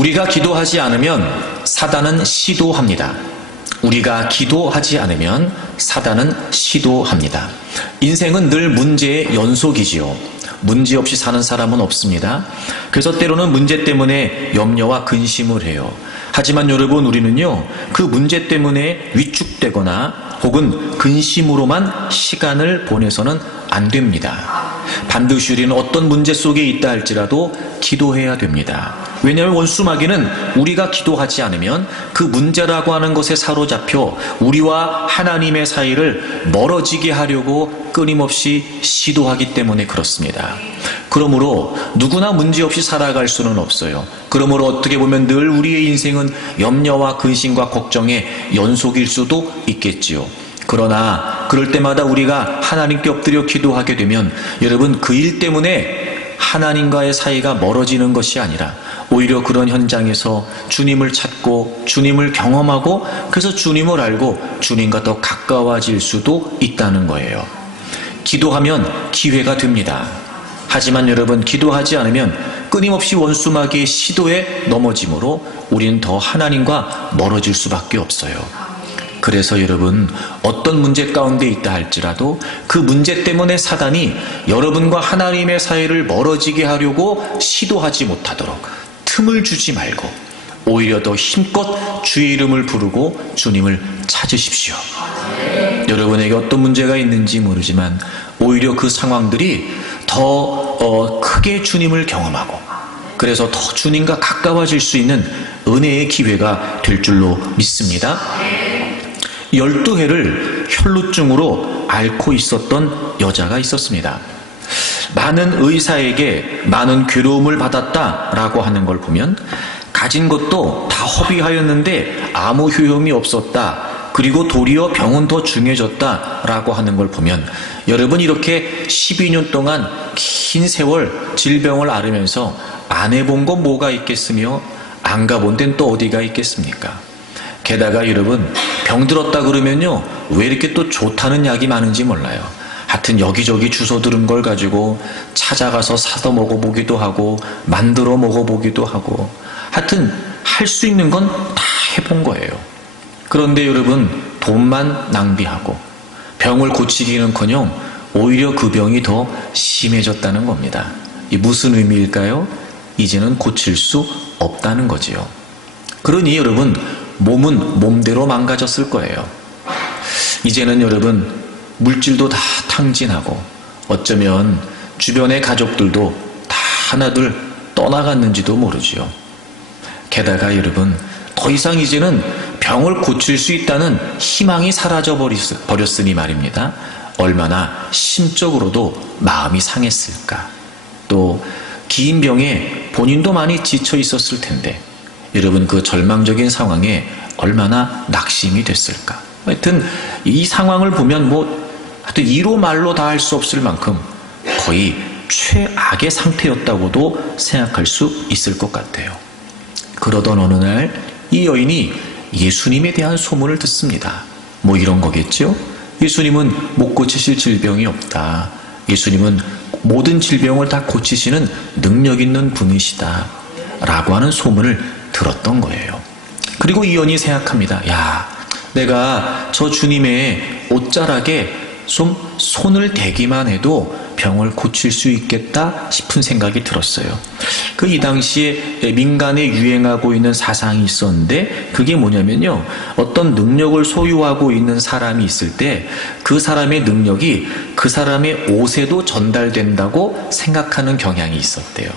우리가 기도하지 않으면 사단은 시도합니다. 우리가 기도하지 않으면 사단은 시도합니다. 인생은 늘 문제의 연속이지요. 문제 없이 사는 사람은 없습니다. 그래서 때로는 문제 때문에 염려와 근심을 해요. 하지만 여러분, 우리는요, 그 문제 때문에 위축되거나 혹은 근심으로만 시간을 보내서는 안 됩니다. 반드시 우리는 어떤 문제 속에 있다 할지라도 기도해야 됩니다. 왜냐하면 원수마귀는 우리가 기도하지 않으면 그 문제라고 하는 것에 사로잡혀 우리와 하나님의 사이를 멀어지게 하려고 끊임없이 시도하기 때문에 그렇습니다. 그러므로 누구나 문제없이 살아갈 수는 없어요. 그러므로 어떻게 보면 늘 우리의 인생은 염려와 근심과 걱정의 연속일 수도 있겠지요. 그러나 그럴 때마다 우리가 하나님께 엎드려 기도하게 되면 여러분, 그 일 때문에 하나님과의 사이가 멀어지는 것이 아니라 오히려 그런 현장에서 주님을 찾고 주님을 경험하고 그래서 주님을 알고 주님과 더 가까워질 수도 있다는 거예요. 기도하면 기회가 됩니다. 하지만 여러분, 기도하지 않으면 끊임없이 원수마귀의 시도에 넘어짐으로 우리는 더 하나님과 멀어질 수밖에 없어요. 그래서 여러분, 어떤 문제 가운데 있다 할지라도 그 문제 때문에 사단이 여러분과 하나님의 사이를 멀어지게 하려고 시도하지 못하도록 틈을 주지 말고 오히려 더 힘껏 주의 이름을 부르고 주님을 찾으십시오. 여러분에게 어떤 문제가 있는지 모르지만 오히려 그 상황들이 더 크게 주님을 경험하고 그래서 더 주님과 가까워질 수 있는 은혜의 기회가 될 줄로 믿습니다. 12해를 혈루증으로 앓고 있었던 여자가 있었습니다. 많은 의사에게 많은 괴로움을 받았다라고 하는 걸 보면 가진 것도 다 허비하였는데 아무 효용이 없었다. 그리고 도리어 병은 더 중해졌다라고 하는 걸 보면 여러분, 이렇게 12년 동안 긴 세월 질병을 앓으면서 안 해본 건 뭐가 있겠으며 안 가본 데는 또 어디가 있겠습니까? 게다가 여러분, 병들었다 그러면요, 왜 이렇게 또 좋다는 약이 많은지 몰라요. 하여튼 여기저기 주워 들은 걸 가지고 찾아가서 사서 먹어보기도 하고 만들어 먹어보기도 하고 하여튼 할 수 있는 건 다 해본 거예요. 그런데 여러분, 돈만 낭비하고 병을 고치기는커녕 오히려 그 병이 더 심해졌다는 겁니다. 이 무슨 의미일까요? 이제는 고칠 수 없다는 거지요. 그러니 여러분, 몸은 몸대로 망가졌을 거예요. 이제는 여러분, 물질도 다 탕진하고 어쩌면 주변의 가족들도 다 하나둘 떠나갔는지도 모르지요. 게다가 여러분, 더 이상 이제는 병을 고칠 수 있다는 희망이 사라져 버렸으니 말입니다. 얼마나 심적으로도 마음이 상했을까. 또 긴 병에 본인도 많이 지쳐 있었을 텐데 여러분, 그 절망적인 상황에 얼마나 낙심이 됐을까. 하여튼 이 상황을 보면 하여튼 이로 말로 다 할 수 없을 만큼 거의 최악의 상태였다고도 생각할 수 있을 것 같아요. 그러던 어느 날 이 여인이 예수님에 대한 소문을 듣습니다. 이런 거겠죠? 예수님은 못 고치실 질병이 없다. 예수님은 모든 질병을 다 고치시는 능력 있는 분이시다. 라고 하는 소문을 들었던 거예요. 그리고 이 여인이 생각합니다. 야, 내가 저 주님의 옷자락에 좀 손을 대기만 해도 병을 고칠 수 있겠다 싶은 생각이 들었어요. 이 당시에 민간에 유행하고 있는 사상이 있었는데 그게 뭐냐면요, 어떤 능력을 소유하고 있는 사람이 있을 때 그 사람의 능력이 그 사람의 옷에도 전달된다고 생각하는 경향이 있었대요.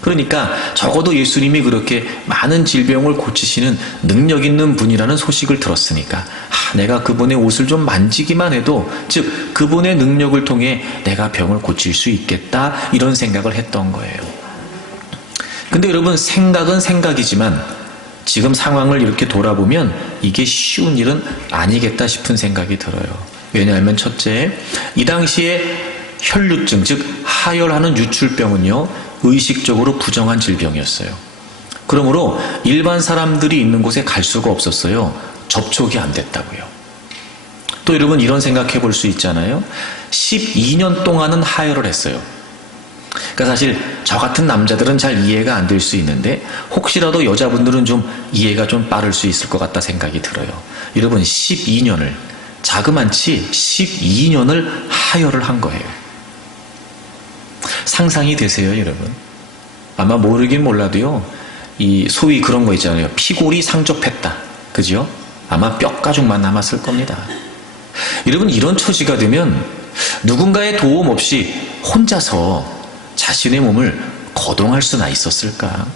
그러니까 적어도 예수님이 그렇게 많은 질병을 고치시는 능력 있는 분이라는 소식을 들었으니까 내가 그분의 옷을 좀 만지기만 해도, 즉 그분의 능력을 통해 내가 병을 고칠 수 있겠다, 이런 생각을 했던 거예요. 근데 여러분, 생각은 생각이지만 지금 상황을 이렇게 돌아보면 이게 쉬운 일은 아니겠다 싶은 생각이 들어요. 왜냐하면 첫째, 이 당시에 혈루증, 즉 하혈하는 유출병은요, 의식적으로 부정한 질병이었어요. 그러므로 일반 사람들이 있는 곳에 갈 수가 없었어요. 접촉이 안 됐다고요. 또 여러분, 이런 생각해 볼 수 있잖아요. 12년 동안은 하혈을 했어요. 그러니까 사실 저 같은 남자들은 잘 이해가 안 될 수 있는데 혹시라도 여자분들은 좀 이해가 좀 빠를 수 있을 것 같다 생각이 들어요. 여러분 12년을 자그만치 12년을 하혈을 한 거예요. 상상이 되세요, 여러분? 아마 모르긴 몰라도요. 이 소위 그런 거 있잖아요. 피골이 상접했다. 그죠? 아마 뼈가죽만 남았을 겁니다. 여러분 이런 처지가 되면 누군가의 도움 없이 혼자서 자신의 몸을 거동할 수나 있었을까?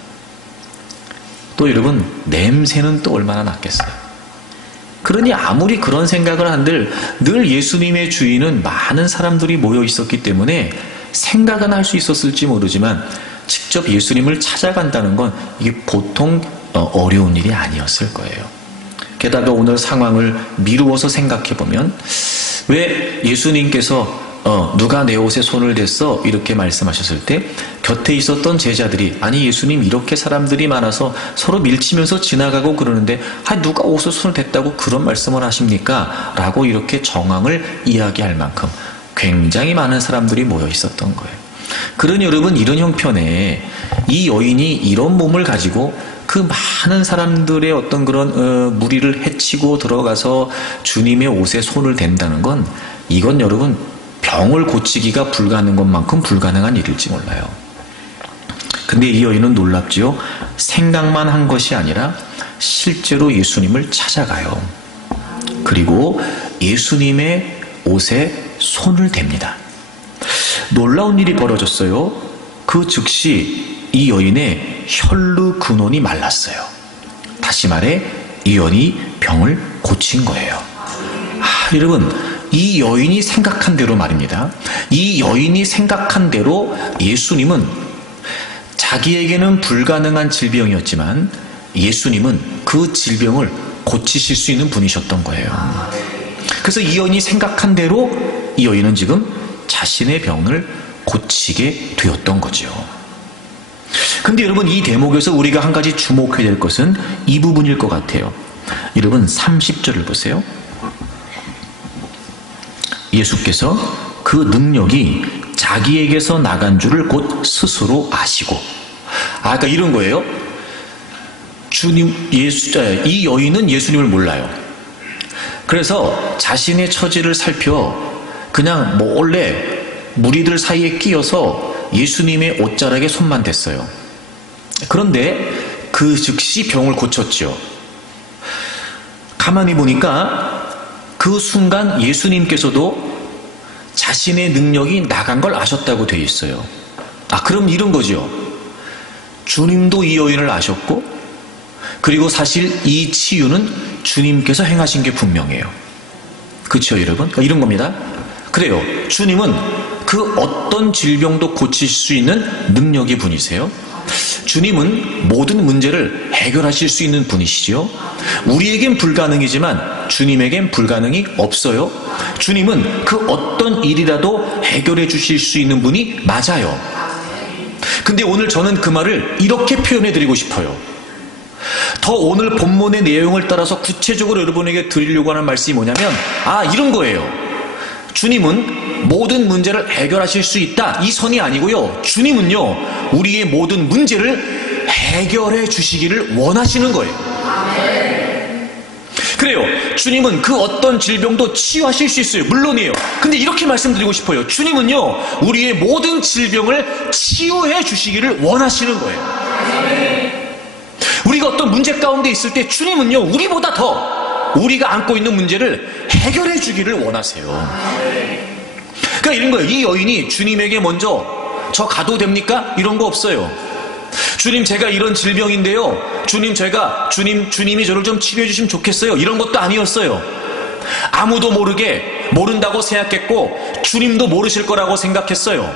또 여러분 냄새는 또 얼마나 났겠어요. 그러니 아무리 그런 생각을 한들 늘 예수님의 주위는 많은 사람들이 모여 있었기 때문에 생각은 할 수 있었을지 모르지만 직접 예수님을 찾아간다는 건 이게 보통 어려운 일이 아니었을 거예요. 게다가 오늘 상황을 미루어서 생각해보면 왜 예수님께서 누가 내 옷에 손을 댔어? 이렇게 말씀하셨을 때 곁에 있었던 제자들이 아니 예수님 이렇게 사람들이 많아서 서로 밀치면서 지나가고 그러는데 누가 옷에 손을 댔다고 그런 말씀을 하십니까? 라고 이렇게 정황을 이야기할 만큼 굉장히 많은 사람들이 모여 있었던 거예요. 그러니 여러분 이런 형편에 이 여인이 이런 몸을 가지고 그 많은 사람들의 어떤 그런 무리를 해치고 들어가서 주님의 옷에 손을 댄다는 건 이건 여러분 병을 고치기가 불가능한 것만큼 불가능한 일일지 몰라요. 근데 이 여인은 놀랍지요. 생각만 한 것이 아니라 실제로 예수님을 찾아가요. 그리고 예수님의 옷에 손을 댑니다. 놀라운 일이 벌어졌어요. 그 즉시 이 여인의 혈루 근원이 말랐어요. 다시 말해 이 여인이 병을 고친 거예요. 여러분 이 여인이 생각한 대로 말입니다. 이 여인이 생각한 대로 예수님은 자기에게는 불가능한 질병이었지만 예수님은 그 질병을 고치실 수 있는 분이셨던 거예요. 그래서 이 여인이 생각한 대로 이 여인은 지금 자신의 병을 고치게 되었던 거죠. 근데 여러분 이 대목에서 우리가 한 가지 주목해야 될 것은 이 부분일 것 같아요. 여러분 30절을 보세요. 예수께서 그 능력이 자기에게서 나간 줄을 곧 스스로 아시고 그러니까 이런 거예요. 이 여인은 예수님을 몰라요. 그래서 자신의 처지를 살펴 그냥 원래 무리들 사이에 끼어서 예수님의 옷자락에 손만 댔어요. 그런데 그 즉시 병을 고쳤죠. 가만히 보니까 그 순간 예수님께서도 자신의 능력이 나간 걸 아셨다고 되어 있어요. 그럼 이런 거죠. 주님도 이 여인을 아셨고 그리고 사실 이 치유는 주님께서 행하신 게 분명해요. 그렇죠 여러분? 그러니까 이런 겁니다. 그래요. 주님은 그 어떤 질병도 고칠 수 있는 능력의 분이세요. 주님은 모든 문제를 해결하실 수 있는 분이시죠. 우리에겐 불가능이지만 주님에겐 불가능이 없어요. 주님은 그 어떤 일이라도 해결해 주실 수 있는 분이 맞아요. 근데 오늘 저는 그 말을 이렇게 표현해 드리고 싶어요. 더 오늘 본문의 내용을 따라서 구체적으로 여러분에게 드리려고 하는 말씀이 뭐냐면 이런 거예요. 주님은 모든 문제를 해결하실 수 있다 이 선이 아니고요. 주님은요 우리의 모든 문제를 해결해 주시기를 원하시는 거예요. 그래요. 주님은 그 어떤 질병도 치유하실 수 있어요. 물론이에요. 근데 이렇게 말씀드리고 싶어요. 주님은요 우리의 모든 질병을 치유해 주시기를 원하시는 거예요. 우리가 어떤 문제 가운데 있을 때 주님은요 우리보다 더 우리가 안고 있는 문제를 해결해 주기를 원하세요. 그러니까 이런 거예요. 이 여인이 주님에게 먼저 저 가도 됩니까? 이런 거 없어요. 주님 제가 이런 질병인데요. 주님이 저를 좀 치료해 주시면 좋겠어요. 이런 것도 아니었어요. 아무도 모른다고 생각했고 주님도 모르실 거라고 생각했어요.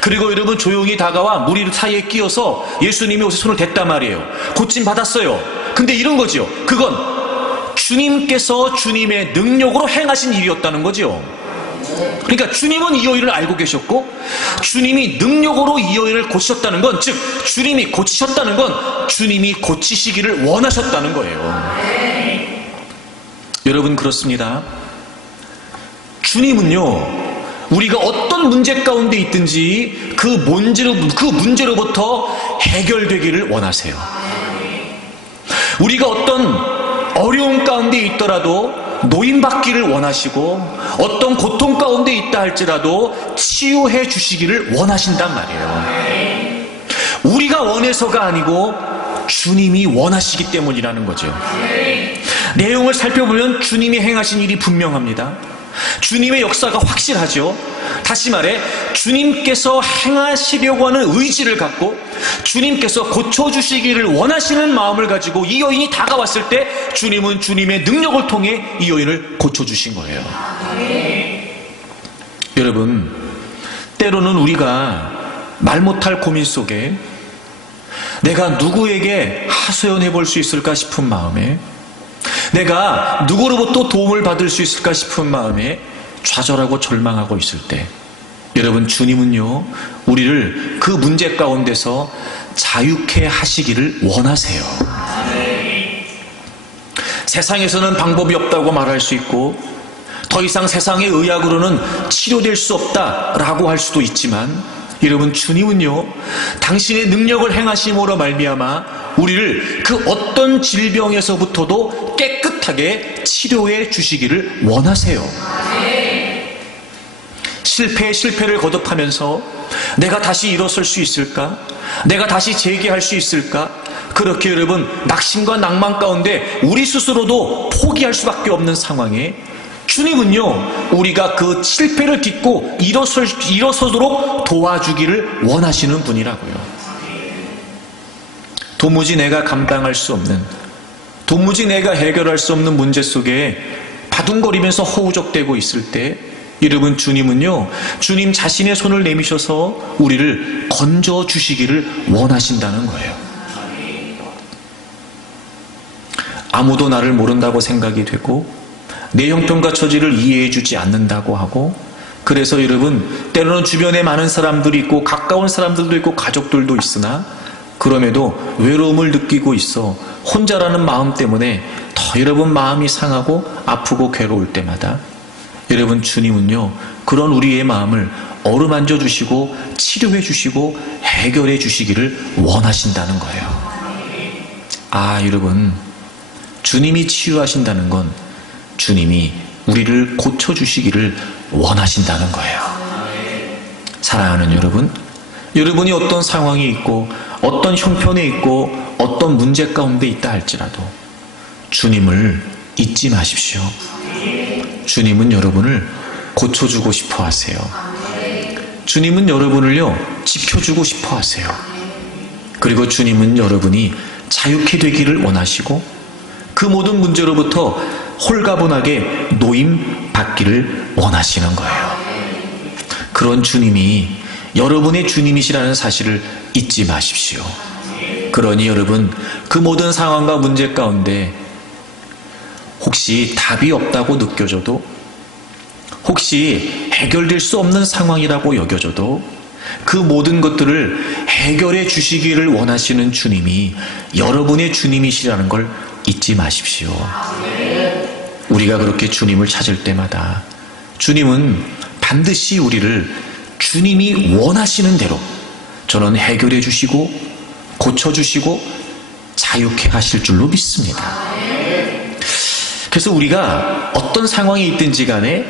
그리고 여러분 조용히 다가와 무리 사이에 끼어서 예수님이 옷에 손을 댔단 말이에요. 고침 받았어요. 근데 이런 거죠. 그건 주님께서 주님의 능력으로 행하신 일이었다는 거죠. 그러니까 주님은 이 여인을 알고 계셨고 주님이 능력으로 이 여인을 고치셨다는 건 즉 주님이 고치셨다는 건 주님이 고치시기를 원하셨다는 거예요. 여러분 그렇습니다. 주님은요 우리가 어떤 어떤 문제 가운데 있든지 그 문제로부터 해결되기를 원하세요. 우리가 어떤 어려움 가운데 있더라도 노임받기를 원하시고 어떤 고통 가운데 있다 할지라도 치유해 주시기를 원하신단 말이에요. 우리가 원해서가 아니고 주님이 원하시기 때문이라는 거죠. 내용을 살펴보면 주님이 행하신 일이 분명합니다. 주님의 역사가 확실하죠. 다시 말해 주님께서 행하시려고 하는 의지를 갖고 주님께서 고쳐주시기를 원하시는 마음을 가지고 이 여인이 다가왔을 때 주님은 주님의 능력을 통해 이 여인을 고쳐주신 거예요. 여러분, 때로는 우리가 말 못할 고민 속에 내가 누구에게 하소연해 볼 수 있을까 싶은 마음에, 내가 누구로부터 도움을 받을 수 있을까 싶은 마음에 좌절하고 절망하고 있을 때, 여러분, 주님은요 우리를 그 문제 가운데서 자유케 하시기를 원하세요. 세상에서는 방법이 없다고 말할 수 있고 더 이상 세상의 의학으로는 치료될 수 없다라고 할 수도 있지만, 여러분, 주님은요 당신의 능력을 행하심으로 말미암아 우리를 그 어떤 질병에서부터도 깨끗하게 치료해 주시기를 원하세요. 실패를 거듭하면서 내가 다시 일어설 수 있을까? 내가 다시 재기할 수 있을까? 그렇게 여러분 낙심과 낭만 가운데 우리 스스로도 포기할 수밖에 없는 상황에 주님은요 우리가 그 실패를 딛고 일어서도록 도와주기를 원하시는 분이라고요. 도무지 내가 감당할 수 없는, 도무지 내가 해결할 수 없는 문제 속에 바둥거리면서 허우적대고 있을 때, 여러분, 주님은요 주님 자신의 손을 내미셔서 우리를 건져주시기를 원하신다는 거예요. 아무도 나를 모른다고 생각이 되고 내 형편과 처지를 이해해주지 않는다고 하고, 그래서 여러분 때로는 주변에 많은 사람들이 있고 가까운 사람들도 있고 가족들도 있으나 그럼에도 외로움을 느끼고 있어 혼자라는 마음 때문에 더 여러분 마음이 상하고 아프고 괴로울 때마다, 여러분, 주님은요 그런 우리의 마음을 어루만져 주시고 치료해 주시고 해결해 주시기를 원하신다는 거예요. 여러분, 주님이 치유하신다는 건 주님이 우리를 고쳐주시기를 원하신다는 거예요. 사랑하는 여러분, 여러분이 어떤 상황이 있고 어떤 형편에 있고 어떤 문제 가운데 있다 할지라도 주님을 잊지 마십시오. 주님은 여러분을 고쳐주고 싶어 하세요. 주님은 여러분을요 지켜주고 싶어 하세요. 그리고 주님은 여러분이 자유케 되기를 원하시고 그 모든 문제로부터 홀가분하게 노임 받기를 원하시는 거예요. 그런 주님이 여러분의 주님이시라는 사실을 잊지 마십시오. 그러니 여러분, 그 모든 상황과 문제 가운데 혹시 답이 없다고 느껴져도, 혹시 해결될 수 없는 상황이라고 여겨져도 그 모든 것들을 해결해 주시기를 원하시는 주님이 여러분의 주님이시라는 걸 잊지 마십시오. 우리가 그렇게 주님을 찾을 때마다 주님은 반드시 우리를 주님이 원하시는 대로 저는 해결해 주시고 고쳐주시고 자유케 하실 줄로 믿습니다. 그래서 우리가 어떤 상황이 있든지 간에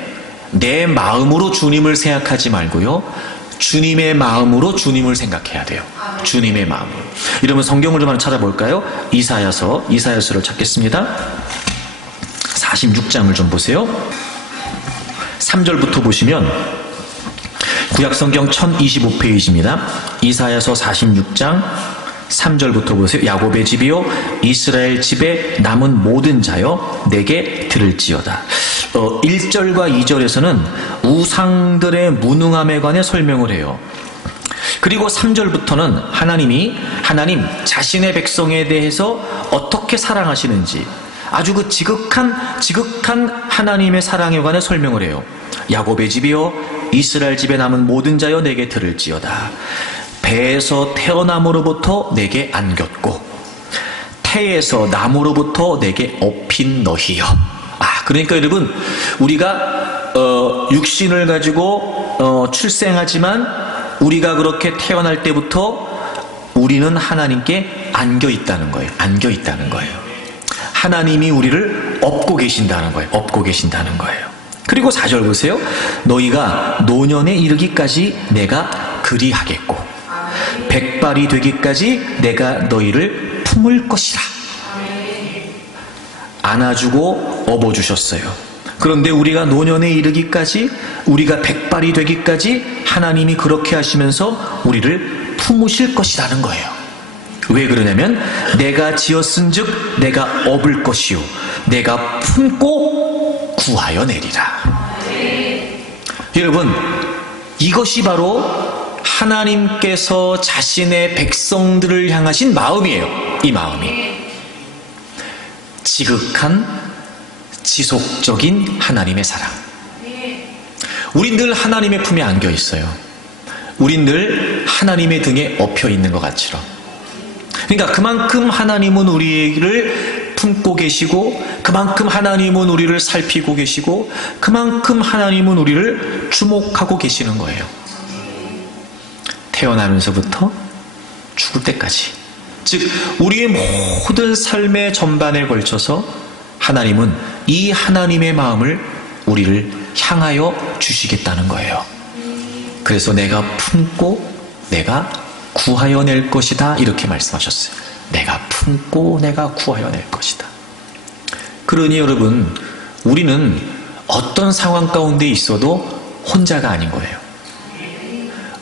내 마음으로 주님을 생각하지 말고요, 주님의 마음으로 주님을 생각해야 돼요. 주님의 마음으로. 이러면 성경을 좀 한번 찾아볼까요? 이사야서를 찾겠습니다. 46장을 좀 보세요. 3절부터 보시면 구약성경 1025페이지입니다. 이사야서 46장 3절부터 보세요. 야곱의 집이요 이스라엘 집에 남은 모든 자여 내게 들을지어다. 1절과 2절에서는 우상들의 무능함에 관해 설명을 해요. 그리고 3절부터는 하나님 자신의 백성에 대해서 어떻게 사랑하시는지 아주 그 지극한 하나님의 사랑에 관해 설명을 해요. 야곱의 집이여 이스라엘 집에 남은 모든 자여 내게 들을지어다. 배에서 태어남으로부터 내게 안겼고 태에서 남으로부터 내게 업힌 너희여. 그러니까 여러분, 우리가 육신을 가지고 출생하지만 우리가 그렇게 태어날 때부터 우리는 하나님께 안겨 있다는 거예요. 안겨 있다는 거예요. 하나님이 우리를 업고 계신다는 거예요. 업고 계신다는 거예요. 그리고 4절 보세요. 너희가 노년에 이르기까지 내가 그리하겠고 백발이 되기까지 내가 너희를 품을 것이라. 안아주고 업어주셨어요. 그런데 우리가 노년에 이르기까지, 우리가 백발이 되기까지 하나님이 그렇게 하시면서 우리를 품으실 것이라는 거예요. 왜 그러냐면 내가 지었은즉 내가 업을 것이요 내가 품고 구하여 내리라. 여러분, 이것이 바로 하나님께서 자신의 백성들을 향하신 마음이에요. 이 마음이 지극한 지속적인 하나님의 사랑. 우린 늘 하나님의 품에 안겨 있어요. 우린 늘 하나님의 등에 엎여 있는 것 같지로. 그러니까 그만큼 하나님은 우리를 품고 계시고, 그만큼 하나님은 우리를 살피고 계시고, 그만큼 하나님은 우리를 주목하고 계시는 거예요. 태어나면서부터 죽을 때까지. 즉 우리의 모든 삶의 전반에 걸쳐서 하나님은 이 하나님의 마음을 우리를 향하여 주시겠다는 거예요. 그래서 내가 품고 내가 구하여 낼 것이다, 이렇게 말씀하셨어요. 내가 품고 내가 구하여 낼 것이다. 그러니 여러분, 우리는 어떤 상황 가운데 있어도 혼자가 아닌 거예요.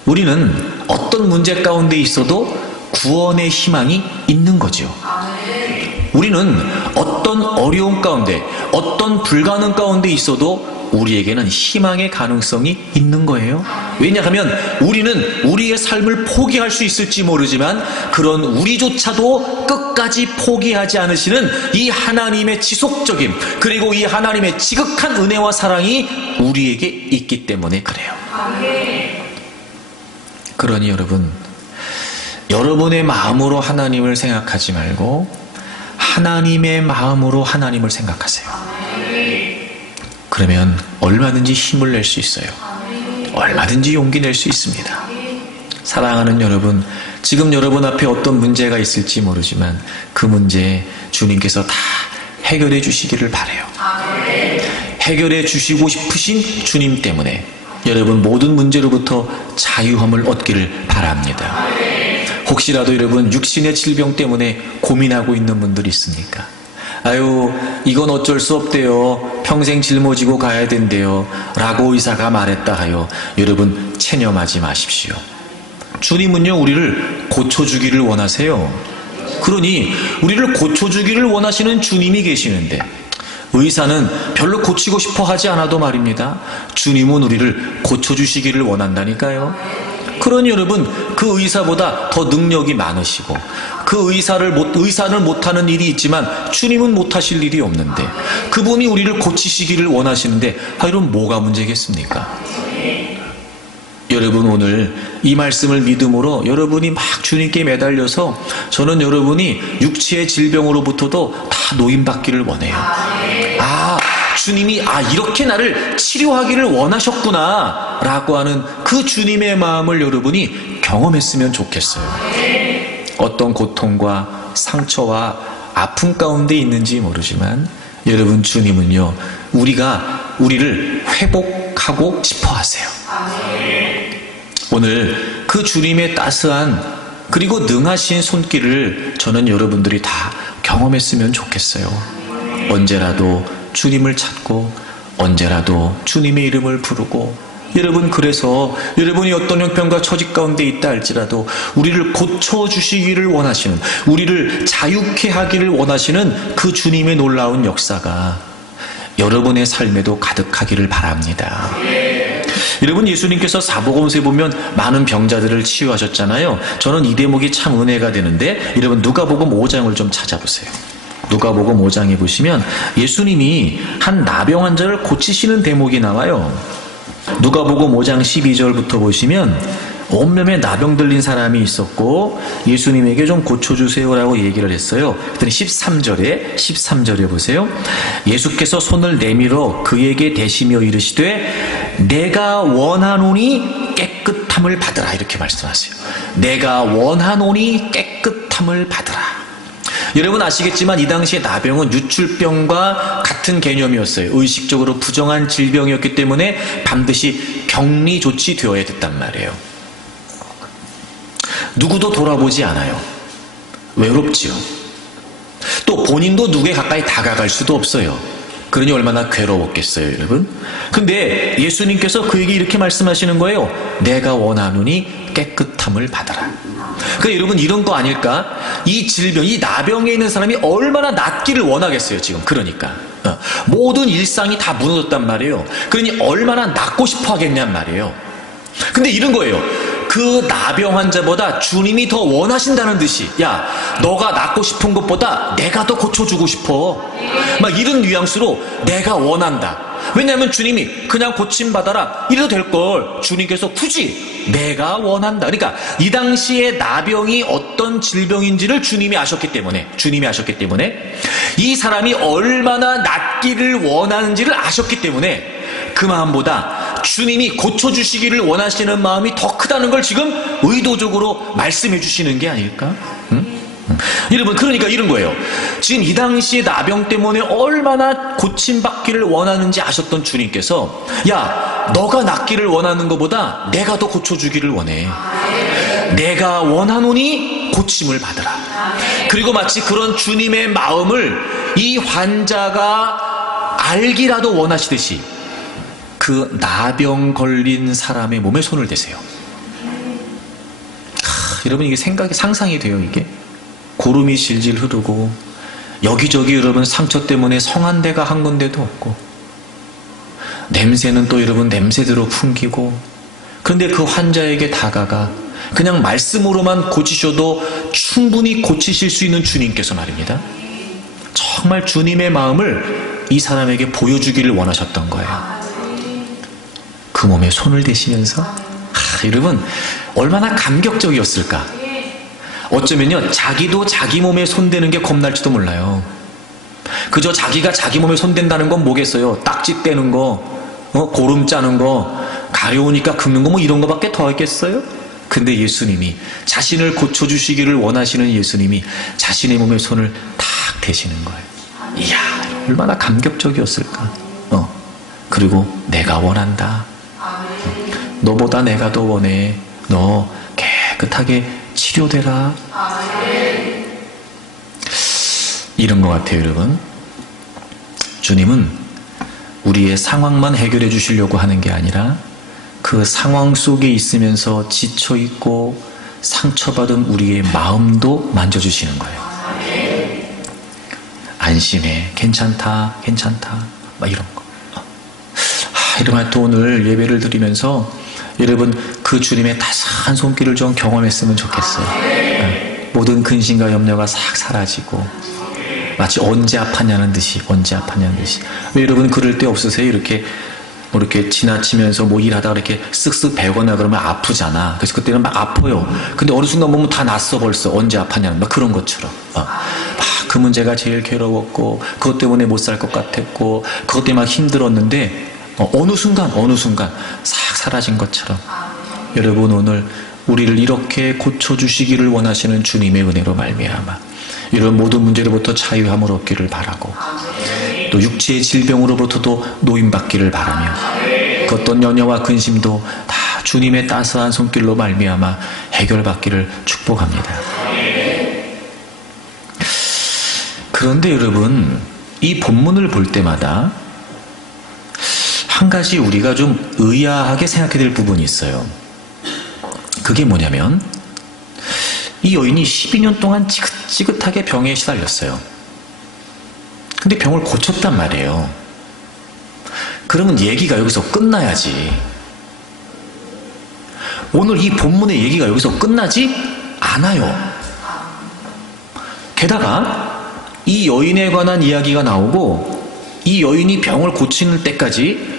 우리는 어떤 문제 가운데 있어도 구원의 희망이 있는 거죠. 우리는 어떤 어려움 가운데, 어떤 불가능 가운데 있어도 우리에게는 희망의 가능성이 있는 거예요. 왜냐하면 우리는 우리의 삶을 포기할 수 있을지 모르지만 그런 우리조차도 끝까지 포기하지 않으시는 이 하나님의 지속적인, 그리고 이 하나님의 지극한 은혜와 사랑이 우리에게 있기 때문에 그래요. 그러니 여러분, 여러분의 마음으로 하나님을 생각하지 말고 하나님의 마음으로 하나님을 생각하세요. 그러면 얼마든지 힘을 낼 수 있어요. 얼마든지 용기 낼 수 있습니다. 사랑하는 여러분, 지금 여러분 앞에 어떤 문제가 있을지 모르지만 그 문제 주님께서 다 해결해 주시기를 바라요. 해결해 주시고 싶으신 주님 때문에 여러분 모든 문제로부터 자유함을 얻기를 바랍니다. 혹시라도 여러분 육신의 질병 때문에 고민하고 있는 분들이 있습니까? 아유, 이건 어쩔 수 없대요. 평생 짊어지고 가야 된대요. 라고 의사가 말했다 하여 여러분 체념하지 마십시오. 주님은요, 우리를 고쳐주기를 원하세요. 그러니 우리를 고쳐주기를 원하시는 주님이 계시는데 의사는 별로 고치고 싶어 하지 않아도 말입니다. 주님은 우리를 고쳐주시기를 원한다니까요. 그러니 여러분, 그 의사보다 더 능력이 많으시고 그 의사는 못하는 일이 있지만 주님은 못하실 일이 없는데 그분이 우리를 고치시기를 원하시는데 이런 뭐가 문제겠습니까? 여러분, 오늘 이 말씀을 믿음으로 여러분이 막 주님께 매달려서 저는 여러분이 육체의 질병으로부터도 다 노임받기를 원해요. 주님이 이렇게 나를 치료하기를 원하셨구나 라고 하는 그 주님의 마음을 여러분이 경험했으면 좋겠어요. 어떤 고통과 상처와 아픔 가운데 있는지 모르지만 여러분, 주님은요, 우리를 회복하고 싶어 하세요. 오늘 그 주님의 따스한 그리고 능하신 손길을 저는 여러분들이 다 경험했으면 좋겠어요. 언제라도 주님을 찾고 언제라도 주님의 이름을 부르고, 여러분, 그래서 여러분이 어떤 형편과 처지 가운데 있다 할지라도 우리를 고쳐주시기를 원하시는, 우리를 자유케 하기를 원하시는 그 주님의 놀라운 역사가 여러분의 삶에도 가득하기를 바랍니다. 여러분, 예수님께서 사복음서에 보면 많은 병자들을 치유하셨잖아요. 저는 이 대목이 참 은혜가 되는데 여러분, 누가복음 5장을 좀 찾아보세요. 누가복음 5장에 보시면 예수님이 한 나병 환자를 고치시는 대목이 나와요. 누가복음 5장 12절부터 보시면 온몸에 나병 들린 사람이 있었고 예수님에게 좀 고쳐주세요라고 얘기를 했어요. 그랬더니 13절에 보세요. 예수께서 손을 내밀어 그에게 대시며 이르시되 내가 원하노니 깨끗함을 받으라, 이렇게 말씀하세요. 내가 원하노니 깨끗함을 받으라. 여러분 아시겠지만 이 당시에 나병은 유출병과 같은 개념이었어요. 의식적으로 부정한 질병이었기 때문에 반드시 격리 조치되어야 됐단 말이에요. 누구도 돌아보지 않아요. 외롭지요. 또 본인도 누구에 가까이 다가갈 수도 없어요. 그러니 얼마나 괴로웠겠어요, 여러분. 근데 예수님께서 그에게 이렇게 말씀하시는 거예요. 내가 원하노니 깨끗함을 받아라. 그러니까 여러분 이런 거 아닐까? 이 질병, 이 나병에 있는 사람이 얼마나 낫기를 원하겠어요, 지금. 그러니까 모든 일상이 다 무너졌단 말이에요. 그러니 얼마나 낫고 싶어 하겠냔 말이에요. 근데 이런 거예요. 그 나병 환자보다 주님이 더 원하신다는 듯이, 야, 너가 낫고 싶은 것보다 내가 더 고쳐주고 싶어. 막 이런 뉘앙스로 내가 원한다. 왜냐하면 주님이 그냥 고침받아라 이래도 될걸 주님께서 굳이 내가 원한다. 그러니까 이 당시에 나병이 어떤 질병인지를 주님이 아셨기 때문에 이 사람이 얼마나 낫기를 원하는지를 아셨기 때문에 그 마음보다 주님이 고쳐주시기를 원하시는 마음이 더 크다는 걸 지금 의도적으로 말씀해 주시는 게 아닐까? 여러분 그러니까 이런 거예요. 지금 이 당시에 나병 때문에 얼마나 고침받기를 원하는지 아셨던 주님께서 야, 너가 낫기를 원하는 것보다 내가 더 고쳐주기를 원해. 내가 원하노니 고침을 받으라. 그리고 마치 그런 주님의 마음을 이 환자가 알기라도 원하시듯이 그 나병 걸린 사람의 몸에 손을 대세요. 여러분 이게 상상이 돼요. 이게 고름이 질질 흐르고 여기저기 여러분 상처 때문에 성한 데가 한 군데도 없고 냄새는 또 여러분 냄새대로 풍기고, 그런데 그 환자에게 다가가 그냥 말씀으로만 고치셔도 충분히 고치실 수 있는 주님께서 말입니다. 정말 주님의 마음을 이 사람에게 보여주기를 원하셨던 거예요. 그 몸에 손을 대시면서 여러분 얼마나 감격적이었을까. 어쩌면요 자기도 자기 몸에 손대는 게 겁날지도 몰라요. 그저 자기가 자기 몸에 손댄다는 건 뭐겠어요. 딱지 떼는 거, 고름 짜는 거, 가려우니까 긁는 거 뭐 이런 거밖에 더 있겠어요. 근데 예수님이 자신을 고쳐주시기를 원하시는 예수님이 자신의 몸에 손을 탁 대시는 거예요. 이야 얼마나 감격적이었을까. 그리고 내가 원한다. 너보다 내가 더 원해. 너 깨끗하게 치료되라. 이런 것 같아요, 여러분. 주님은 우리의 상황만 해결해 주시려고 하는 게 아니라 그 상황 속에 있으면서 지쳐있고 상처받은 우리의 마음도 만져주시는 거예요. 안심해. 괜찮다. 막 이런 거. 이러면 또 오늘 예배를 드리면서 여러분 그 주님의 따스한 손길을 좀 경험했으면 좋겠어요. 모든 근심과 염려가 싹 사라지고 마치 언제 아팠냐는 듯이. 왜 여러분 그럴 때 없으세요? 이렇게 지나치면서 뭐 일하다가 이렇게 쓱쓱 베거나 그러면 아프잖아. 그래서 그때는 막 아파요. 근데 어느 순간 보면 다 났어 벌써. 언제 아팠냐는 막 그런 것처럼. 그 문제가 제일 괴로웠고 그것 때문에 못 살 것 같았고 그것 때문에 막 힘들었는데 어느 순간 싹 사라진 것처럼 여러분 오늘 우리를 이렇게 고쳐주시기를 원하시는 주님의 은혜로 말미암아 이런 모든 문제로부터 자유함을 얻기를 바라고 또 육체의 질병으로부터도 노임받기를 바라며 그 어떤 연여와 근심도 다 주님의 따스한 손길로 말미암아 해결받기를 축복합니다. 그런데 여러분 이 본문을 볼 때마다 한 가지 우리가 좀 의아하게 생각해야 될 부분이 있어요. 그게 뭐냐면 이 여인이 12년 동안 지긋지긋하게 병에 시달렸어요. 근데 병을 고쳤단 말이에요. 그러면 얘기가 여기서 끝나야지. 오늘 이 본문의 얘기가 여기서 끝나지 않아요. 게다가 이 여인에 관한 이야기가 나오고 이 여인이 병을 고치는 때까지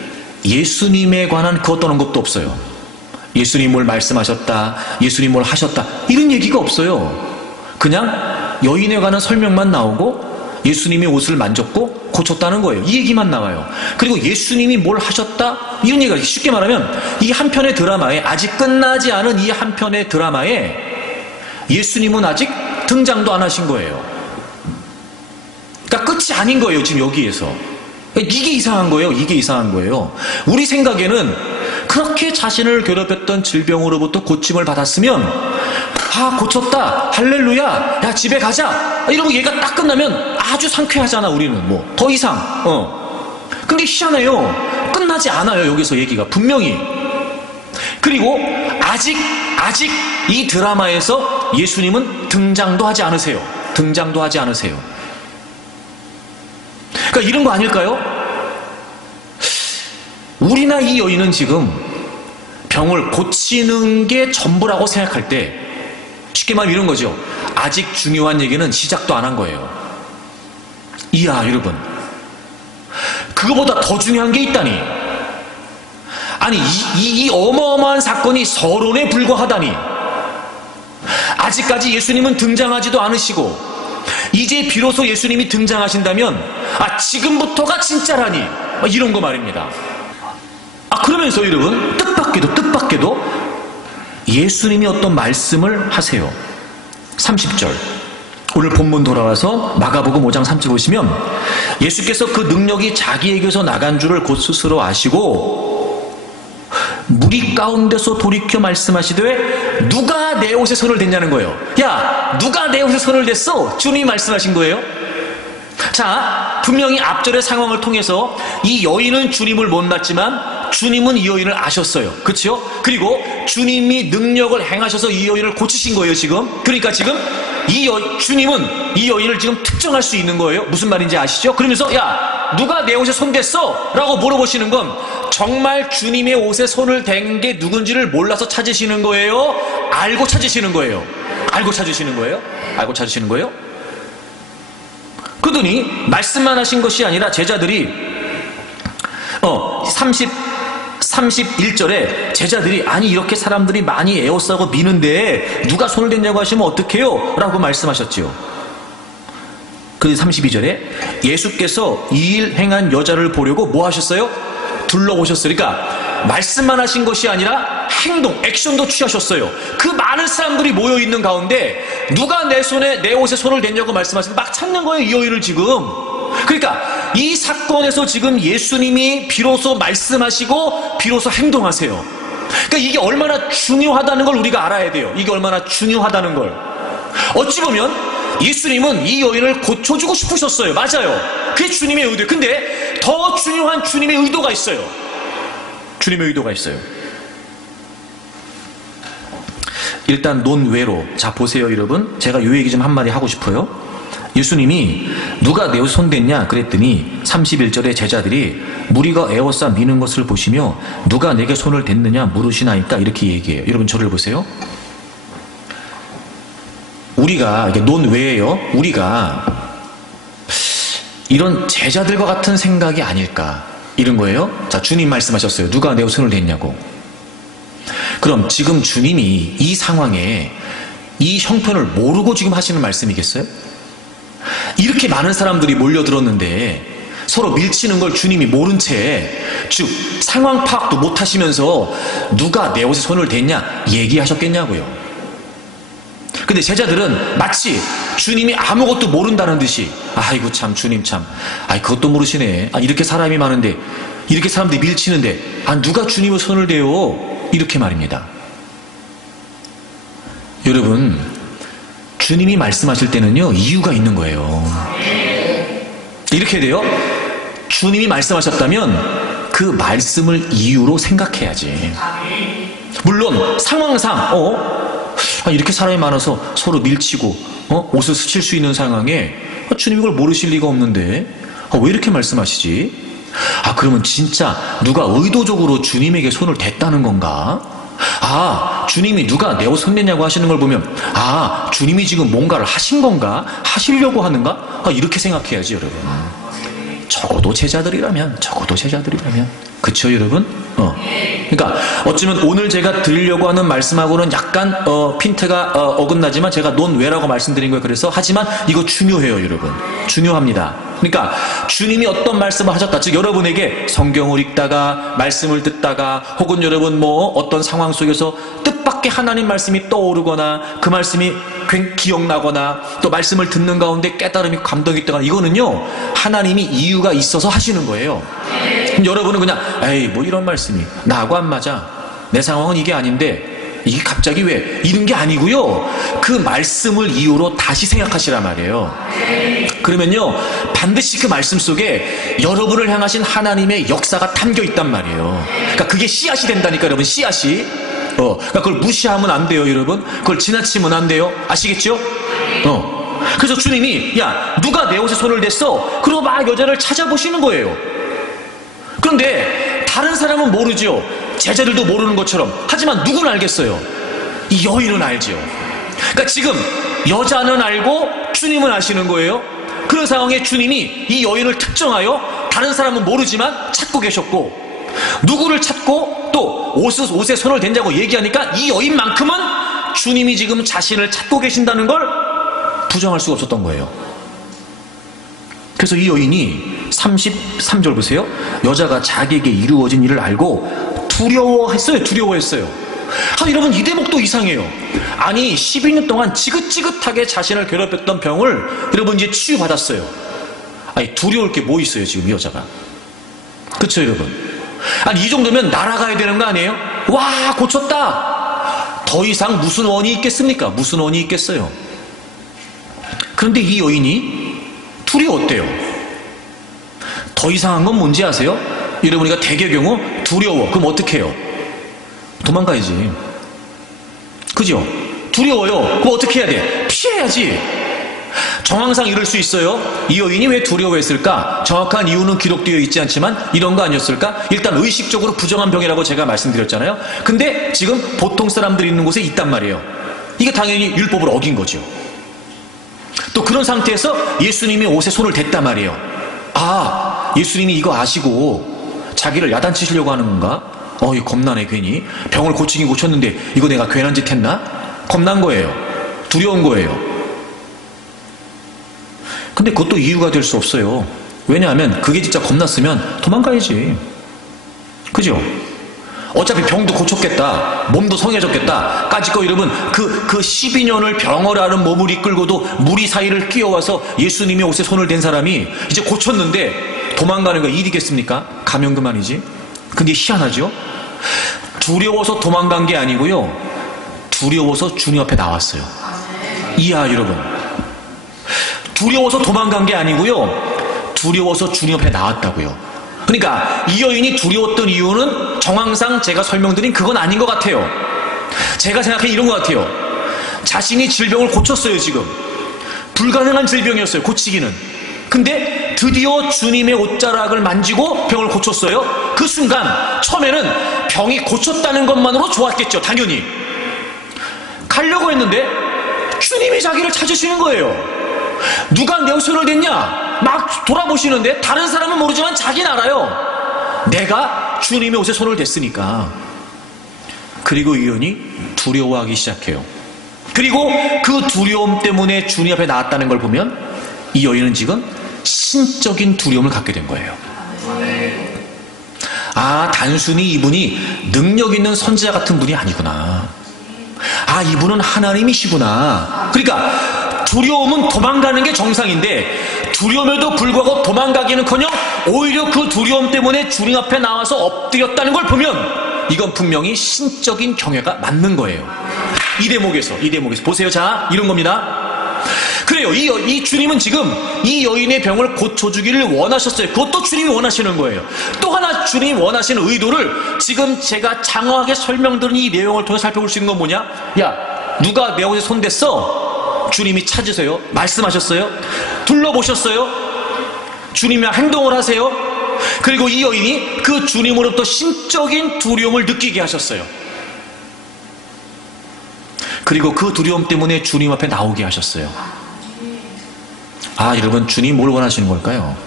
예수님에 관한 그 어떤 언급도 없어요. 예수님 뭘 말씀하셨다, 예수님 뭘 하셨다, 이런 얘기가 없어요. 그냥 여인에 관한 설명만 나오고 예수님이 옷을 만졌고 고쳤다는 거예요. 이 얘기만 나와요. 그리고 예수님이 뭘 하셨다, 이런 얘기가, 쉽게 말하면 이 한 편의 드라마에, 아직 끝나지 않은 이 한 편의 드라마에 예수님은 아직 등장도 안 하신 거예요. 그러니까 끝이 아닌 거예요, 지금 여기에서. 이게 이상한 거예요. 이게 이상한 거예요. 우리 생각에는 그렇게 자신을 괴롭혔던 질병으로부터 고침을 받았으면, 아, 고쳤다, 할렐루야, 야, 집에 가자, 이러고 얘가 딱 끝나면 아주 상쾌하잖아, 우리는. 뭐 더 이상. 근데 희한해요. 끝나지 않아요, 여기서 얘기가 분명히. 그리고 아직 이 드라마에서 예수님은 등장도 하지 않으세요. 등장도 하지 않으세요. 그러니까 이런 거 아닐까요? 우리나 이 여인은 지금 병을 고치는 게 전부라고 생각할 때, 쉽게 말하면 이런 거죠. 아직 중요한 얘기는 시작도 안 한 거예요. 이야, 여러분, 그거보다 더 중요한 게 있다니. 아니, 이 어마어마한 사건이 서론에 불과하다니. 아직까지 예수님은 등장하지도 않으시고, 이제 비로소 예수님이 등장하신다면, 아, 지금부터가 진짜라니, 이런 거 말입니다. 아, 그러면서 여러분, 뜻밖에도 예수님이 어떤 말씀을 하세요. 30절, 오늘 본문 돌아와서 마가복음 5장 3절 보시면, 예수께서 그 능력이 자기에게서 나간 줄을 곧 스스로 아시고 무리 가운데서 돌이켜 말씀하시되, 누가 내 옷에 손을 댔냐는 거예요. 야, 누가 내 옷에 손을 댔어? 주님이 말씀하신 거예요. 자, 분명히 앞절의 상황을 통해서 이 여인은 주님을 못 봤지만 주님은 이 여인을 아셨어요. 그렇죠? 그리고 주님이 능력을 행하셔서 이 여인을 고치신 거예요, 지금. 그러니까 지금 주님은 이 여인을 지금 특정할 수 있는 거예요. 무슨 말인지 아시죠? 그러면서, 야, 누가 내 옷에 손 댔어? 라고 물어보시는 건 정말 주님의 옷에 손을 댄 게 누군지를 몰라서 찾으시는 거예요? 알고 찾으시는 거예요? 알고 찾으시는 거예요? 알고 찾으시는 거예요? 그러더니 말씀만 하신 것이 아니라 제자들이 31절에 제자들이, 아니, 이렇게 사람들이 많이 에워싸고 미는데 누가 손을 댔냐고 하시면 어떡해요? 라고 말씀하셨죠. 그래서 32절에 예수께서 이 일 행한 여자를 보려고 뭐 하셨어요? 둘러보셨어요. 그러니까 말씀만 하신 것이 아니라 행동, 액션도 취하셨어요. 그 많은 사람들이 모여있는 가운데 누가 내 옷에 손을 댔냐고 말씀하시면 막 찾는 거예요, 이 여인을 지금. 그러니까 이 사건에서 지금 예수님이 비로소 말씀하시고 비로소 행동하세요. 그러니까 이게 얼마나 중요하다는 걸 우리가 알아야 돼요. 이게 얼마나 중요하다는 걸. 어찌 보면 예수님은 이 여인을 고쳐주고 싶으셨어요. 맞아요. 그게 주님의 의도예요. 근데 더 중요한 주님의 의도가 있어요. 주님의 의도가 있어요. 일단 논외로, 자, 보세요, 여러분. 제가 요 얘기 좀 한마디 하고 싶어요. 예수님이 누가 내 옷에 손 댔냐 그랬더니 31절에 제자들이 무리가 에워싸 미는 것을 보시며 누가 내게 손을 댔느냐 물으시나이까, 이렇게 얘기해요. 여러분, 저를 보세요. 우리가, 이게 논외예요. 우리가 이런 제자들과 같은 생각이 아닐까, 이런 거예요. 자, 주님 말씀하셨어요. 누가 내 옷에 손을 댔냐고. 그럼 지금 주님이 이 상황에 이 형편을 모르고 지금 하시는 말씀이겠어요? 이렇게 많은 사람들이 몰려들었는데 서로 밀치는 걸 주님이 모른 채, 즉 상황 파악도 못 하시면서 누가 내 옷에 손을 댔냐 얘기하셨겠냐고요. 근데 제자들은 마치 주님이 아무것도 모른다는 듯이, 아이고 참, 주님 참, 아이 그것도 모르시네. 아, 이렇게 사람이 많은데, 이렇게 사람들이 밀치는데, 아, 누가 주님의 손을 대요? 이렇게 말입니다. 여러분, 주님이 말씀하실 때는요, 이유가 있는 거예요. 이렇게 돼요. 주님이 말씀하셨다면 그 말씀을 이유로 생각해야지. 물론 상황상 이렇게 사람이 많아서 서로 밀치고 옷을 스칠 수 있는 상황에 주님이 그걸 모르실 리가 없는데 왜 이렇게 말씀하시지? 아, 그러면 진짜 누가 의도적으로 주님에게 손을 댔다는 건가? 아, 주님이 누가 내 옷 손 댔냐고 하시는 걸 보면, 아, 주님이 지금 뭔가를 하신 건가? 하시려고 하는가? 아, 이렇게 생각해야지, 여러분. 적어도 제자들이라면. 그쵸, 여러분? 그러니까 어쩌면 오늘 제가 드리려고 하는 말씀하고는 약간 핀트가 어긋나지만 제가 논외라고 말씀드린 거예요. 그래서 하지만 이거 중요해요, 여러분. 중요합니다. 그러니까 주님이 어떤 말씀을 하셨다, 즉 여러분에게 성경을 읽다가 말씀을 듣다가 혹은 여러분 어떤 상황 속에서 뜻밖의 하나님 말씀이 떠오르거나 그 말씀이 기억나거나 또 말씀을 듣는 가운데 깨달음이 감동이 있다거나, 이거는요 하나님이 이유가 있어서 하시는 거예요. 그럼 여러분은 그냥 에이 이런 말씀이 나하고 안 맞아, 내 상황은 이게 아닌데 이게 갑자기 왜, 이런 게 아니고요, 그 말씀을 이유로 다시 생각하시란 말이에요. 그러면요 반드시 그 말씀 속에 여러분을 향하신 하나님의 역사가 담겨 있단 말이에요. 그러니까 그게 씨앗이 된다니까, 여러분. 씨앗이 그러니까 그걸 무시하면 안 돼요, 여러분. 그걸 지나치면 안 돼요. 아시겠죠? 그래서 주님이 야 누가 내 옷에 손을 댔어? 그리고 막 여자를 찾아보시는 거예요. 그런데 다른 사람은 모르죠. 제자들도 모르는 것처럼. 하지만 누구는 알겠어요? 이 여인은 알죠. 그러니까 지금 여자는 알고 주님은 아시는 거예요. 그런 상황에 주님이 이 여인을 특정하여 다른 사람은 모르지만 찾고 계셨고, 누구를 찾고 또 옷에 손을 댄다고 얘기하니까 이 여인만큼은 주님이 지금 자신을 찾고 계신다는 걸 부정할 수가 없었던 거예요. 그래서 이 여인이 33절 보세요. 여자가 자기에게 이루어진 일을 알고 두려워했어요. 여러분 이 대목도 이상해요. 아니 12년 동안 지긋지긋하게 자신을 괴롭혔던 병을 여러분 이제 치유받았어요. 아니 두려울 게 뭐 있어요 지금 이 여자가. 그쵸 여러분? 아니 이 정도면 날아가야 되는 거 아니에요? 와 고쳤다. 더 이상 무슨 원이 있겠습니까? 무슨 원이 있겠어요? 그런데 이 여인이 두려웠대요. 더 이상한 건 뭔지 아세요? 여러분이가 대개 경우 두려워. 그럼 어떻게 해요? 도망가야지. 그죠? 두려워요. 그럼 어떻게 해야 돼? 피해야지. 정황상 이럴 수 있어요. 이 여인이 왜 두려워했을까? 정확한 이유는 기록되어 있지 않지만 이런 거 아니었을까? 일단 의식적으로 부정한 병이라고 제가 말씀드렸잖아요. 근데 지금 보통 사람들이 있는 곳에 있단 말이에요. 이게 당연히 율법을 어긴 거죠. 또 그런 상태에서 예수님이 옷에 손을 댔단 말이에요. 아, 예수님이 이거 아시고 자기를 야단치시려고 하는 건가? 이거 겁나네. 괜히 병을 고치긴 고쳤는데 이거 내가 괜한 짓 했나? 겁난 거예요. 두려운 거예요. 근데 그것도 이유가 될 수 없어요. 왜냐하면 그게 진짜 겁났으면 도망가야지. 그죠? 어차피 병도 고쳤겠다, 몸도 성해졌겠다 까짓거 이러면 그 12년을 병을 앓은 몸을 이끌고도 무리 사이를 끼어와서 예수님의 옷에 손을 댄 사람이 이제 고쳤는데 도망가는 거 일이겠습니까? 가면 그만이지. 근데 희한하죠? 두려워서 도망간 게 아니고요, 두려워서 주님 앞에 나왔어요. 이해하 여러분? 두려워서 도망간 게 아니고요, 두려워서 주님 앞에 나왔다고요. 그러니까 이 여인이 두려웠던 이유는 정황상 제가 설명드린 그건 아닌 것 같아요. 제가 생각해 이런 것 같아요. 자신이 질병을 고쳤어요. 지금 불가능한 질병이었어요, 고치기는. 근데 드디어 주님의 옷자락을 만지고 병을 고쳤어요. 그 순간 처음에는 병이 고쳤다는 것만으로 좋았겠죠. 당연히 가려고 했는데 주님이 자기를 찾으시는 거예요. 누가 내 손을 댔냐? 막 돌아보시는데 다른 사람은 모르지만 자기는 알아요. 내가 주님의 옷에 손을 댔으니까. 그리고 이 여인이 두려워하기 시작해요. 그리고 그 두려움 때문에 주님 앞에 나왔다는 걸 보면 이 여인은 지금 신적인 두려움을 갖게 된 거예요. 아, 단순히 이분이 능력 있는 선지자 같은 분이 아니구나. 아, 이분은 하나님이시구나. 그러니까 두려움은 도망가는 게 정상인데 두려움에도 불구하고 도망가기는커녕 오히려 그 두려움 때문에 주님 앞에 나와서 엎드렸다는 걸 보면 이건 분명히 신적인 경외가 맞는 거예요. 이 대목에서 보세요. 자, 이런 겁니다. 그래요. 이 주님은 지금 이 여인의 병을 고쳐주기를 원하셨어요. 그것도 주님이 원하시는 거예요. 또 하나 주님이 원하시는 의도를 지금 제가 장황하게 설명드린 이 내용을 통해 살펴볼 수 있는 건 뭐냐? 야, 누가 내 옷에 손 댔어? 주님이 찾으세요. 말씀하셨어요. 둘러보셨어요. 주님이랑 행동을 하세요. 그리고 이 여인이 그 주님으로부터 신적인 두려움을 느끼게 하셨어요. 그리고 그 두려움 때문에 주님 앞에 나오게 하셨어요. 아, 여러분, 주님 뭘 원하시는 걸까요?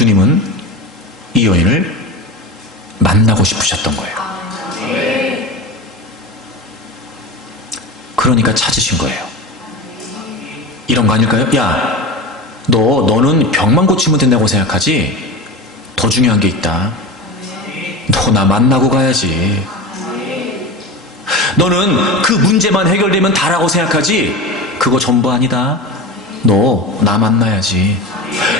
주님은 이 여인을 만나고 싶으셨던 거예요. 그러니까 찾으신 거예요. 이런 거 아닐까요? 야, 너는 병만 고치면 된다고 생각하지? 더 중요한 게 있다. 너 나 만나고 가야지. 너는 그 문제만 해결되면 다라고 생각하지? 그거 전부 아니다. 너 나 만나야지.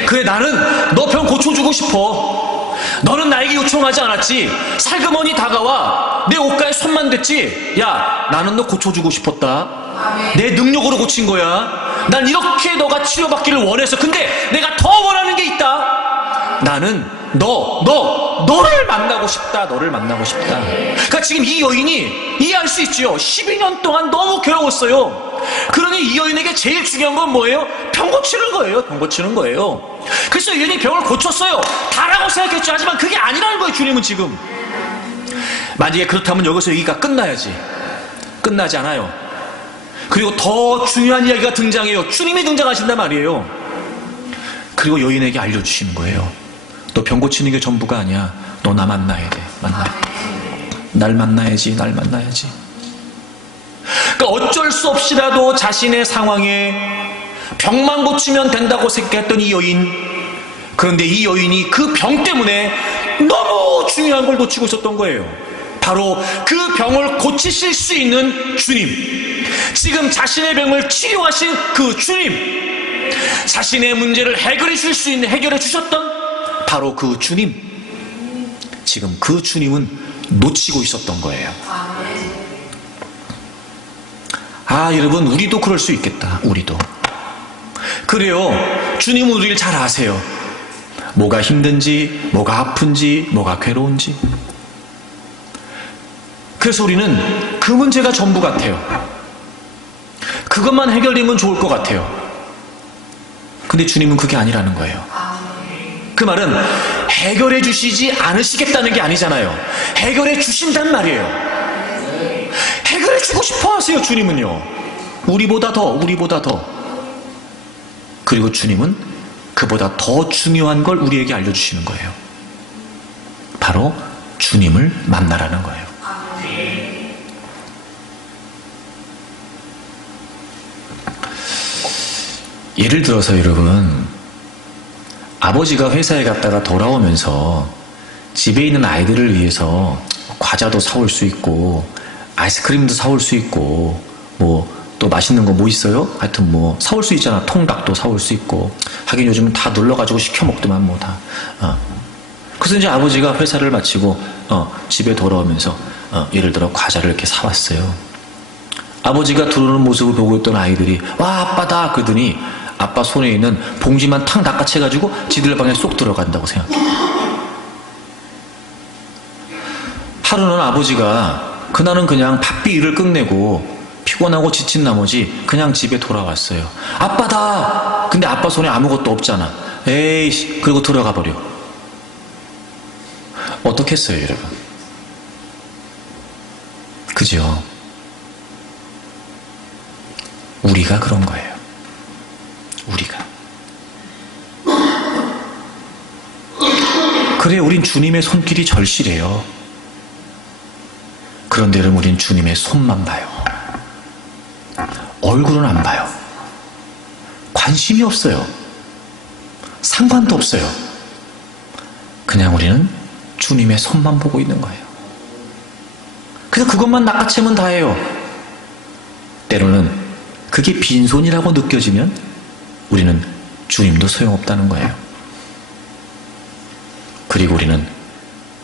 그래, 나는 너 병 고쳐주고 싶어. 너는 나에게 요청하지 않았지. 살그머니 다가와 내 옷가에 손만 댔지. 야, 나는 너 고쳐주고 싶었다. 내 능력으로 고친 거야. 난 이렇게 너가 치료받기를 원해서. 근데 내가 더 원하는 게 있다. 나는 너를 만나고 싶다. 너를 만나고 싶다. 그러니까 지금 이 여인이 이해할 수 있죠. 12년 동안 너무 괴로웠어요. 그러니 이 여인에게 제일 중요한 건 뭐예요? 병 고치는 거예요. 병 고치는 거예요. 그래서 이 여인이 병을 고쳤어요. 다라고 생각했죠. 하지만 그게 아니라는 거예요. 주님은 지금. 만약에 그렇다면 여기서 얘기가 끝나야지. 끝나지 않아요. 그리고 더 중요한 이야기가 등장해요. 주님이 등장하신단 말이에요. 그리고 여인에게 알려주시는 거예요. 너 병 고치는 게 전부가 아니야. 너 나 만나야 돼. 날 만나야지. 날 만나야지. 그러니까 어쩔 수 없이라도 자신의 상황에 병만 고치면 된다고 생각했던 이 여인. 그런데 이 여인이 그 병 때문에 너무 중요한 걸 놓치고 있었던 거예요. 바로 그 병을 고치실 수 있는 주님. 지금 자신의 병을 치료하신 그 주님. 자신의 문제를 해결해 주실 수 있는, 해결해 주셨던 바로 그 주님. 지금 그 주님은 놓치고 있었던 거예요. 아, 여러분, 우리도 그럴 수 있겠다. 우리도. 그래요. 주님은 우리를 잘 아세요. 뭐가 힘든지, 뭐가 아픈지, 뭐가 괴로운지. 그래서 우리는 그 문제가 전부 같아요. 그것만 해결되면 좋을 것 같아요. 근데 주님은 그게 아니라는 거예요. 그 말은 해결해 주시지 않으시겠다는 게 아니잖아요. 해결해 주신단 말이에요. 해결해 주고 싶어 하세요. 주님은요. 우리보다 더. 그리고 주님은 그보다 더 중요한 걸 우리에게 알려주시는 거예요. 바로 주님을 만나라는 거예요. 예를 들어서 여러분, 아버지가 회사에 갔다가 돌아오면서 집에 있는 아이들을 위해서 과자도 사올 수 있고 아이스크림도 사올 수 있고 뭐 또 맛있는 거 뭐 있어요? 하여튼 뭐 사올 수 있잖아. 통닭도 사올 수 있고. 하긴 요즘은 다 눌러가지고 시켜 먹더만 뭐 다. 그래서 이제 아버지가 회사를 마치고 집에 돌아오면서 예를 들어 과자를 이렇게 사왔어요. 아버지가 들어오는 모습을 보고 있던 아이들이 와, 아빠다 그러더니 아빠 손에 있는 봉지만 탕 낚아채가지고 지들 방에 쏙 들어간다고 생각해. 하루는 아버지가 그날은 그냥 바삐 일을 끝내고 피곤하고 지친 나머지 그냥 집에 돌아왔어요. 아빠다! 근데 아빠 손에 아무것도 없잖아. 에이씨, 그리고 들어가 버려. 어떻겠어요, 여러분? 그죠? 우리가 그런 거예요. 우리가. 그래, 우린 주님의 손길이 절실해요. 그런데 여러분, 우린 주님의 손만 봐요. 얼굴은 안 봐요. 관심이 없어요. 상관도 없어요. 그냥 우리는 주님의 손만 보고 있는 거예요. 그래서 그것만 낚아채면 다예요. 때로는 그게 빈손이라고 느껴지면 우리는 주님도 소용없다는 거예요. 그리고 우리는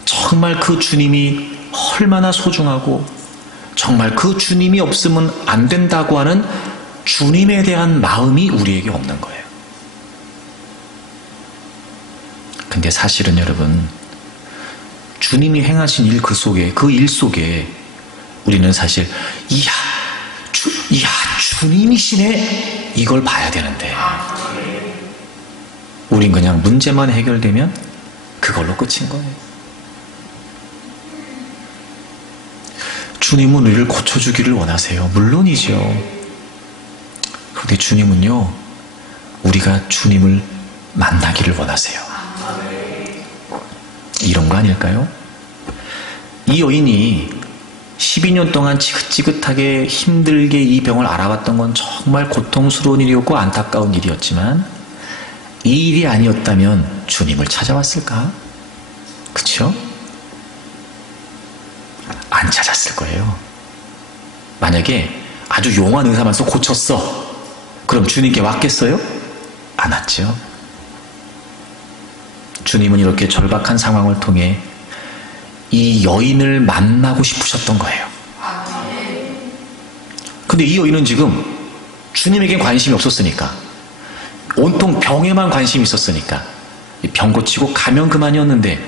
정말 그 주님이 얼마나 소중하고 정말 그 주님이 없으면 안 된다고 하는 주님에 대한 마음이 우리에게 없는 거예요. 근데 사실은 여러분, 주님이 행하신 일 그 속에, 그 일 속에 우리는 사실 이야 주님이시네 이걸 봐야 되는데 우린 그냥 문제만 해결되면 그걸로 끝인 거예요. 주님은 우리를 고쳐주기를 원하세요. 물론이죠. 그런데 주님은요, 우리가 주님을 만나기를 원하세요. 이런 거 아닐까요? 이 여인이 12년 동안 지긋지긋하게 힘들게 이 병을 알아봤던 건 정말 고통스러운 일이었고 안타까운 일이었지만 이 일이 아니었다면 주님을 찾아왔을까? 그쵸? 안 찾았을 거예요. 만약에 아주 용한 의사만서 고쳤어. 그럼 주님께 왔겠어요? 안 왔죠. 주님은 이렇게 절박한 상황을 통해 이 여인을 만나고 싶으셨던 거예요. 근데 이 여인은 지금 주님에겐 관심이 없었으니까, 온통 병에만 관심이 있었으니까 병 고치고 가면 그만이었는데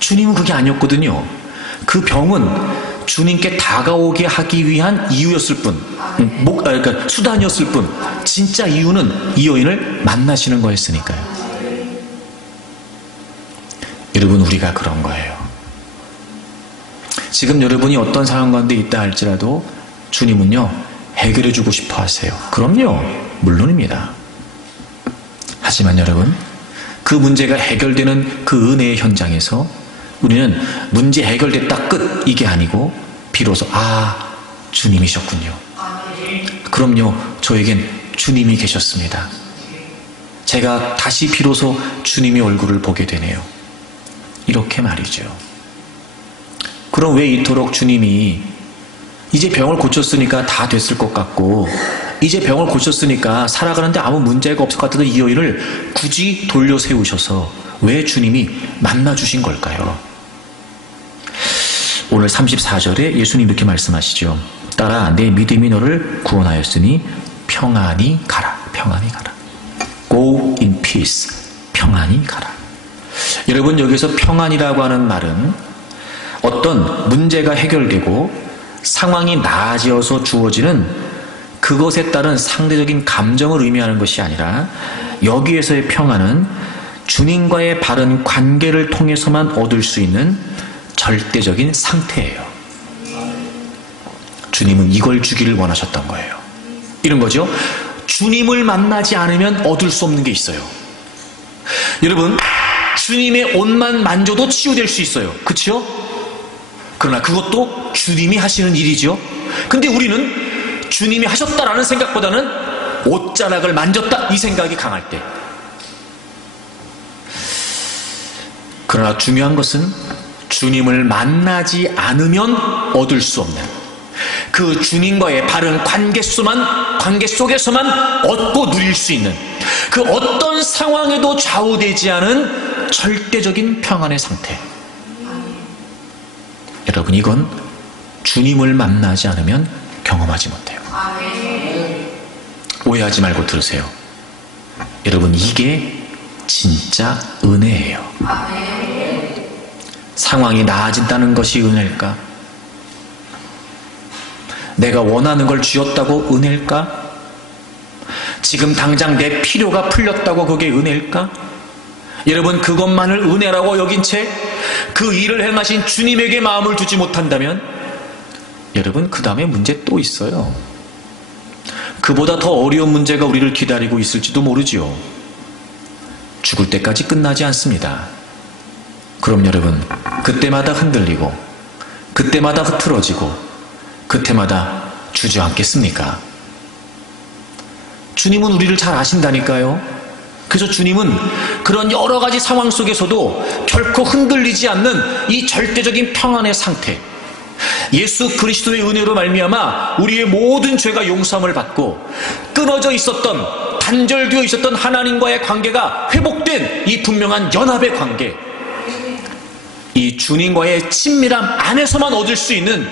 주님은 그게 아니었거든요. 그 병은 주님께 다가오게 하기 위한 이유였을 뿐, 그러니까 수단이었을 뿐, 진짜 이유는 이 여인을 만나시는 거였으니까요. 여러분, 우리가 그런 거예요. 지금 여러분이 어떤 상황 가운데 있다 할지라도 주님은요, 해결해 주고 싶어 하세요. 그럼요, 물론입니다. 하지만 여러분, 그 문제가 해결되는 그 은혜의 현장에서 우리는 문제 해결됐다 끝, 이게 아니고 비로소 주님이셨군요. 그럼요, 저에겐 주님이 계셨습니다. 제가 다시 비로소 주님의 얼굴을 보게 되네요. 이렇게 말이죠. 그럼 왜 이토록 주님이 이제 병을 고쳤으니까 다 됐을 것 같고, 이제 병을 고쳤으니까 살아가는데 아무 문제가 없을 것 같아도 이 여인을 굳이 돌려 세우셔서 왜 주님이 만나주신 걸까요? 오늘 34절에 예수님 이렇게 말씀하시죠. 따라 내 믿음이 너를 구원하였으니 평안히 가라. 평안히 가라. Go in peace. 평안히 가라. 여러분, 여기서 평안이라고 하는 말은 어떤 문제가 해결되고 상황이 나아지어서 주어지는 그것에 따른 상대적인 감정을 의미하는 것이 아니라, 여기에서의 평안은 주님과의 바른 관계를 통해서만 얻을 수 있는 절대적인 상태예요. 주님은 이걸 주기를 원하셨던 거예요. 이런 거죠. 주님을 만나지 않으면 얻을 수 없는 게 있어요. 여러분, 주님의 옷만 만져도 치유될 수 있어요. 그렇죠? 그러나 그것도 주님이 하시는 일이죠. 근데 우리는 주님이 하셨다라는 생각보다는 옷자락을 만졌다, 이 생각이 강할 때. 그러나 중요한 것은 주님을 만나지 않으면 얻을 수 없는 그 주님과의 바른 관계 속에서만 얻고 누릴 수 있는 그 어떤 상황에도 좌우되지 않은 절대적인 평안의 상태. 여러분, 이건 주님을 만나지 않으면 경험하지 못해요. 오해하지 말고 들으세요. 여러분, 이게 진짜 은혜예요. 상황이 나아진다는 것이 은혜일까? 내가 원하는 걸 쥐었다고 은혜일까? 지금 당장 내 필요가 풀렸다고 그게 은혜일까? 여러분, 그것만을 은혜라고 여긴 채 그 일을 행하신 주님에게 마음을 두지 못한다면, 여러분, 그 다음에 문제 또 있어요. 그보다 더 어려운 문제가 우리를 기다리고 있을지도 모르지요. 죽을 때까지 끝나지 않습니다. 그럼 여러분, 그때마다 흔들리고 그때마다 흐트러지고 그때마다 주저앉겠습니까? 주님은 우리를 잘 아신다니까요. 그래서 주님은 그런 여러 가지 상황 속에서도 결코 흔들리지 않는 이 절대적인 평안의 상태, 예수 그리스도의 은혜로 말미암아 우리의 모든 죄가 용서함을 받고 끊어져 있었던, 단절되어 있었던 하나님과의 관계가 회복된 이 분명한 연합의 관계, 이 주님과의 친밀함 안에서만 얻을 수 있는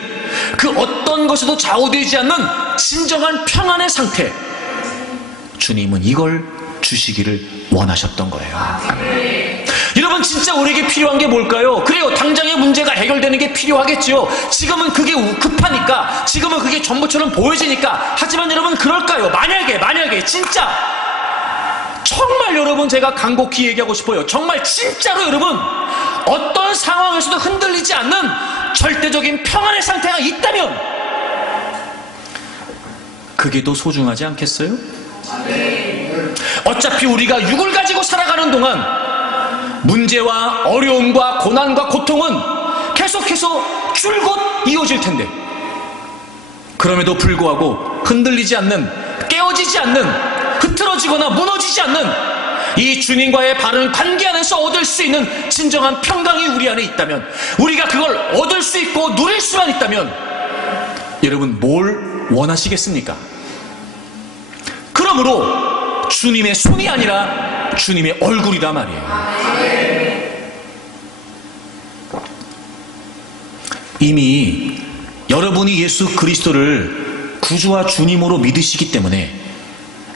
그 어떤 것에도 좌우되지 않는 진정한 평안의 상태, 주님은 이걸 주시기를 원하셨던 거예요. 여러분, 진짜 우리에게 필요한 게 뭘까요? 그래요, 당장의 문제가 해결되는 게 필요하겠죠. 지금은 그게 급하니까, 지금은 그게 전부처럼 보여지니까. 하지만 여러분, 그럴까요? 만약에 진짜 정말 여러분, 제가 간곡히 얘기하고 싶어요. 정말 진짜로 여러분, 어떤 상황에서도 흔들리지 않는 절대적인 평안의 상태가 있다면 그게 더 소중하지 않겠어요? 어차피 우리가 육을 가지고 살아가는 동안 문제와 어려움과 고난과 고통은 계속해서 줄곧 이어질 텐데, 그럼에도 불구하고 흔들리지 않는, 깨어지지 않는, 흐트러지거나 무너지지 않는 이 주님과의 바른 관계 안에서 얻을 수 있는 진정한 평강이 우리 안에 있다면, 우리가 그걸 얻을 수 있고 누릴 수만 있다면, 여러분 뭘 원하시겠습니까? 그러므로 주님의 손이 아니라 주님의 얼굴이라 말이에요. 이미 여러분이 예수 그리스도를 구주와 주님으로 믿으시기 때문에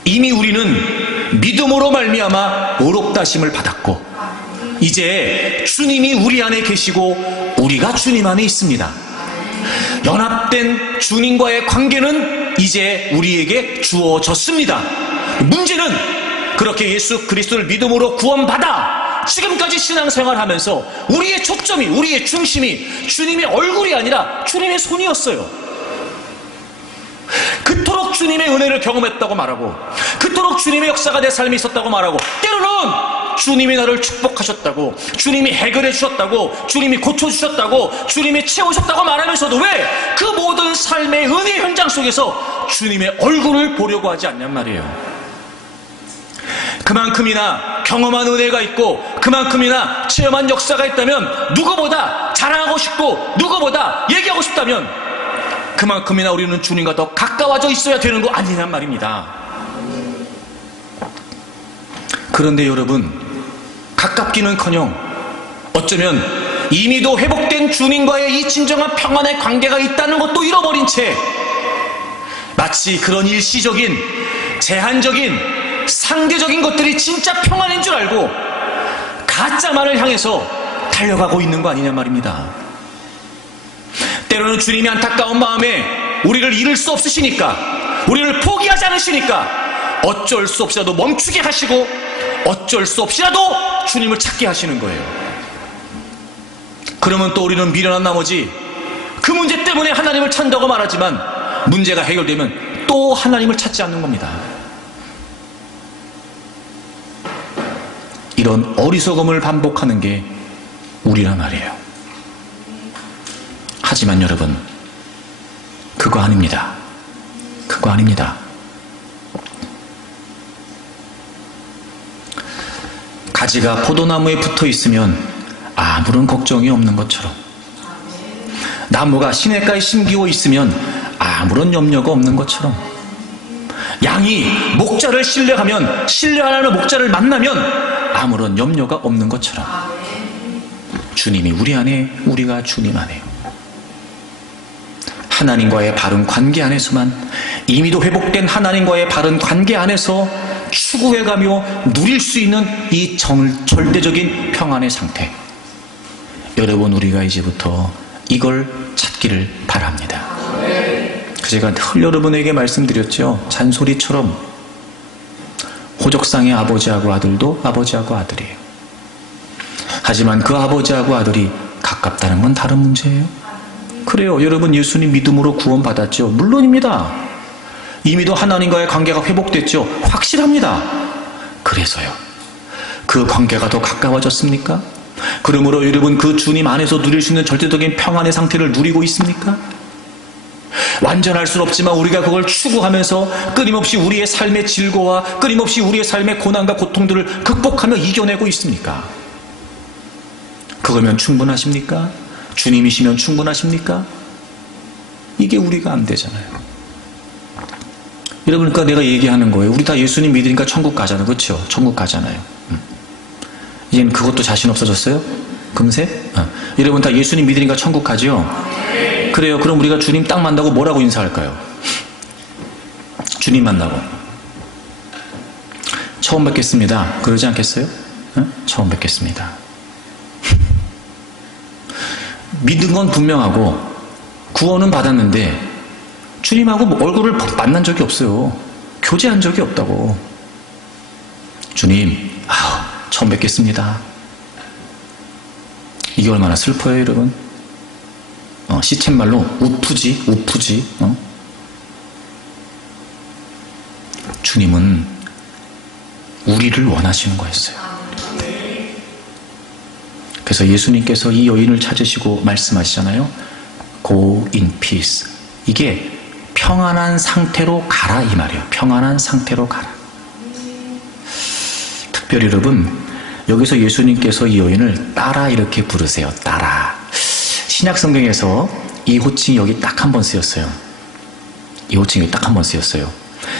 이미 우리는 믿음으로 말미암아 의롭다 하심을 받았고, 이제 주님이 우리 안에 계시고 우리가 주님 안에 있습니다. 연합된 주님과의 관계는 이제 우리에게 주어졌습니다. 문제는 그렇게 예수 그리스도를 믿음으로 구원받아 지금까지 신앙생활하면서 우리의 초점이, 우리의 중심이 주님의 얼굴이 아니라 주님의 손이었어요. 그토록 주님의 은혜를 경험했다고 말하고, 그토록 주님의 역사가 내 삶에 있었다고 말하고, 때로는 주님이 나를 축복하셨다고, 주님이 해결해 주셨다고, 주님이 고쳐주셨다고, 주님이 채우셨다고 말하면서도 왜 그 모든 삶의 은혜 현장 속에서 주님의 얼굴을 보려고 하지 않냔 말이에요. 그만큼이나 경험한 은혜가 있고 그만큼이나 체험한 역사가 있다면, 누구보다 자랑하고 싶고 누구보다 얘기하고 싶다면 그만큼이나 우리는 주님과 더 가까워져 있어야 되는 거 아니냔 말입니다. 그런데 여러분, 가깝기는커녕 어쩌면 이미도 회복된 주님과의 이 진정한 평안의 관계가 있다는 것도 잃어버린 채 마치 그런 일시적인, 제한적인, 상대적인 것들이 진짜 평안인 줄 알고 가짜만을 향해서 달려가고 있는 거 아니냐 말입니다. 때로는 주님이 안타까운 마음에 우리를 잃을 수 없으시니까, 우리를 포기하지 않으시니까 어쩔 수 없이라도 멈추게 하시고 어쩔 수 없이라도 주님을 찾게 하시는 거예요. 그러면 또 우리는 미련한 나머지 그 문제 때문에 하나님을 찾는다고 말하지만 문제가 해결되면 또 하나님을 찾지 않는 겁니다. 이런 어리석음을 반복하는 게 우리란 말이에요. 하지만 여러분, 그거 아닙니다. 그거 아닙니다. 가지가 포도나무에 붙어 있으면 아무런 걱정이 없는 것처럼, 나무가 시냇가에 심기워 있으면 아무런 염려가 없는 것처럼, 양이 목자를 신뢰하면, 신뢰하는 목자를 만나면 아무런 염려가 없는 것처럼, 주님이 우리 안에, 우리가 주님 안에, 하나님과의 바른 관계 안에서만, 이미도 회복된 하나님과의 바른 관계 안에서 추구해가며 누릴 수 있는 이 절대적인 평안의 상태, 여러분, 우리가 이제부터 이걸 찾기를 바랍니다. 제가 늘 여러분에게 말씀드렸죠. 잔소리처럼 호적상의 아버지하고 아들도 아버지하고 아들이에요. 하지만 그 아버지하고 아들이 가깝다는 건 다른 문제예요. 그래요. 여러분, 예수님 믿음으로 구원받았죠. 물론입니다. 이미도 하나님과의 관계가 회복됐죠. 확실합니다. 그래서요, 그 관계가 더 가까워졌습니까? 그러므로 여러분, 그 주님 안에서 누릴 수 있는 절대적인 평안의 상태를 누리고 있습니까? 완전할 수는 없지만 우리가 그걸 추구하면서 끊임없이 우리의 삶의 질고와 끊임없이 우리의 삶의 고난과 고통들을 극복하며 이겨내고 있습니까? 그거면 충분하십니까? 주님이시면 충분하십니까? 이게 우리가 안 되잖아요. 여러분, 그러니까 내가 얘기하는 거예요. 우리 다 예수님 믿으니까 천국 가잖아요. 그렇죠? 천국 가잖아요. 이제는 그것도 자신 없어졌어요? 금세? 여러분 다 예수님 믿으니까 천국 가죠? 그래요. 그럼 우리가 주님 딱 만나고 뭐라고 인사할까요? 주님 만나고 처음 뵙겠습니다. 그러지 않겠어요? 처음 뵙겠습니다. 믿은 건 분명하고 구원은 받았는데 주님하고 얼굴을 만난 적이 없어요. 교제한 적이 없다고. 주님, 처음 뵙겠습니다. 이게 얼마나 슬퍼요, 여러분? 시쳇말로 우프지. 주님은 우리를 원하시는 거였어요. 그래서 예수님께서 이 여인을 찾으시고 말씀하시잖아요. Go in peace. 이게 평안한 상태로 가라 이 말이에요. 평안한 상태로 가라. 특별히 여러분, 여기서 예수님께서 이 여인을 따라 이렇게 부르세요. 따라. 신약성경에서 이 호칭이 여기 딱 한 번 쓰였어요. 이 호칭이 딱 한 번 쓰였어요.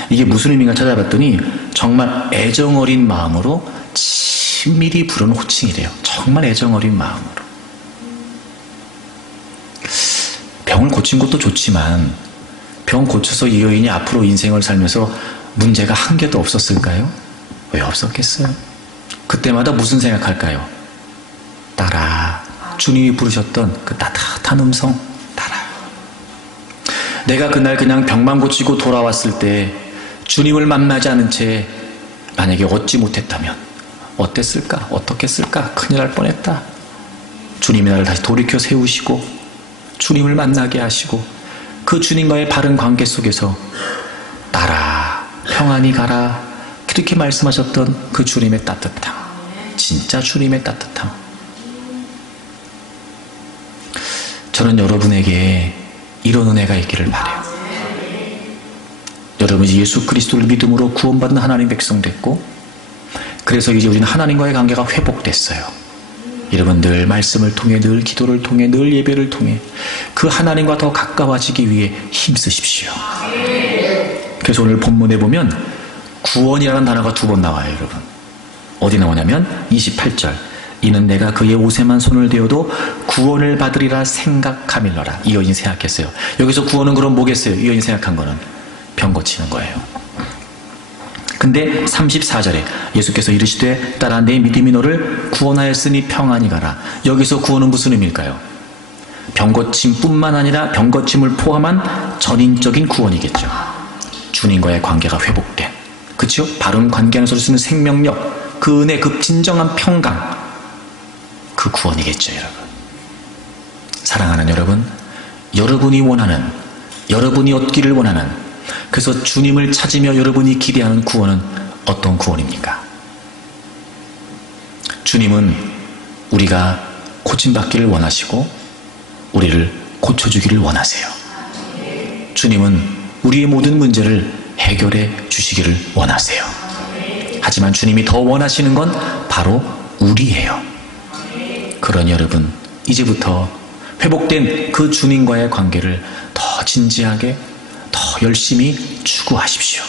이게 무슨 의미인가 찾아봤더니 정말 애정어린 마음으로 친밀히 부르는 호칭이래요. 정말 애정어린 마음으로. 병을 고친 것도 좋지만 병 고쳐서 이 여인이 앞으로 인생을 살면서 문제가 한 개도 없었을까요? 왜 없었겠어요? 그때마다 무슨 생각할까요? 따라. 주님이 부르셨던 그 따뜻한 음성, 따라. 내가 그날 그냥 병만 고치고 돌아왔을 때 주님을 만나지 않은 채 만약에 얻지 못했다면 어땠을까? 어떻겠을까? 큰일 날 뻔했다. 주님이 나를 다시 돌이켜 세우시고 주님을 만나게 하시고 그 주님과의 바른 관계 속에서 따라, 평안히 가라, 그렇게 말씀하셨던 그 주님의 따뜻함, 진짜 주님의 따뜻함. 저는 여러분에게 이런 은혜가 있기를 바라요. 여러분이 예수 그리스도를 믿음으로 구원받는 하나님 백성 됐고, 그래서 이제 우리는 하나님과의 관계가 회복됐어요. 여러분 늘 말씀을 통해, 늘 기도를 통해, 늘 예배를 통해 그 하나님과 더 가까워지기 위해 힘쓰십시오. 그래서 오늘 본문에 보면 구원이라는 단어가 2번 나와요. 여러분 어디 나오냐면 28절, 이는 내가 그의 옷에만 손을 대어도 구원을 받으리라 생각함일러라. 이 여인이 생각했어요. 여기서 구원은 그럼 뭐겠어요? 이 여인이 생각한 거는 병 고치는 거예요. 근데 34절에 예수께서 이르시되 따라 내 믿음이 너를 구원하였으니 평안히 가라. 여기서 구원은 무슨 의미일까요? 병고침뿐만 아니라 병고침을 포함한 전인적인 구원이겠죠. 주님과의 관계가 회복된, 그렇죠? 바른 관계 안에서 쓰는 생명력, 그 은혜, 그 진정한 평강, 그 구원이겠죠. 여러분, 사랑하는 여러분, 여러분이 원하는, 여러분이 얻기를 원하는, 그래서 주님을 찾으며 여러분이 기대하는 구원은 어떤 구원입니까? 주님은 우리가 고침받기를 원하시고 우리를 고쳐주기를 원하세요. 주님은 우리의 모든 문제를 해결해 주시기를 원하세요. 하지만 주님이 더 원하시는 건 바로 우리예요. 그러니 여러분, 이제부터 회복된 그 주님과의 관계를 더 진지하게, 더 열심히 추구하십시오.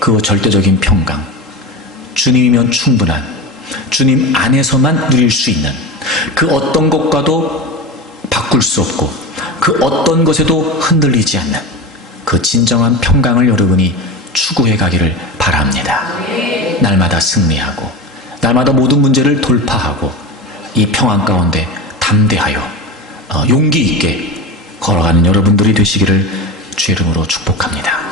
그 절대적인 평강, 주님이면 충분한, 주님 안에서만 누릴 수 있는, 그 어떤 것과도 바꿀 수 없고 그 어떤 것에도 흔들리지 않는 그 진정한 평강을 여러분이 추구해 가기를 바랍니다. 날마다 승리하고 날마다 모든 문제를 돌파하고 이 평안 가운데 담대하여 용기 있게 걸어가는 여러분들이 되시기를 주의 이름으로 축복합니다.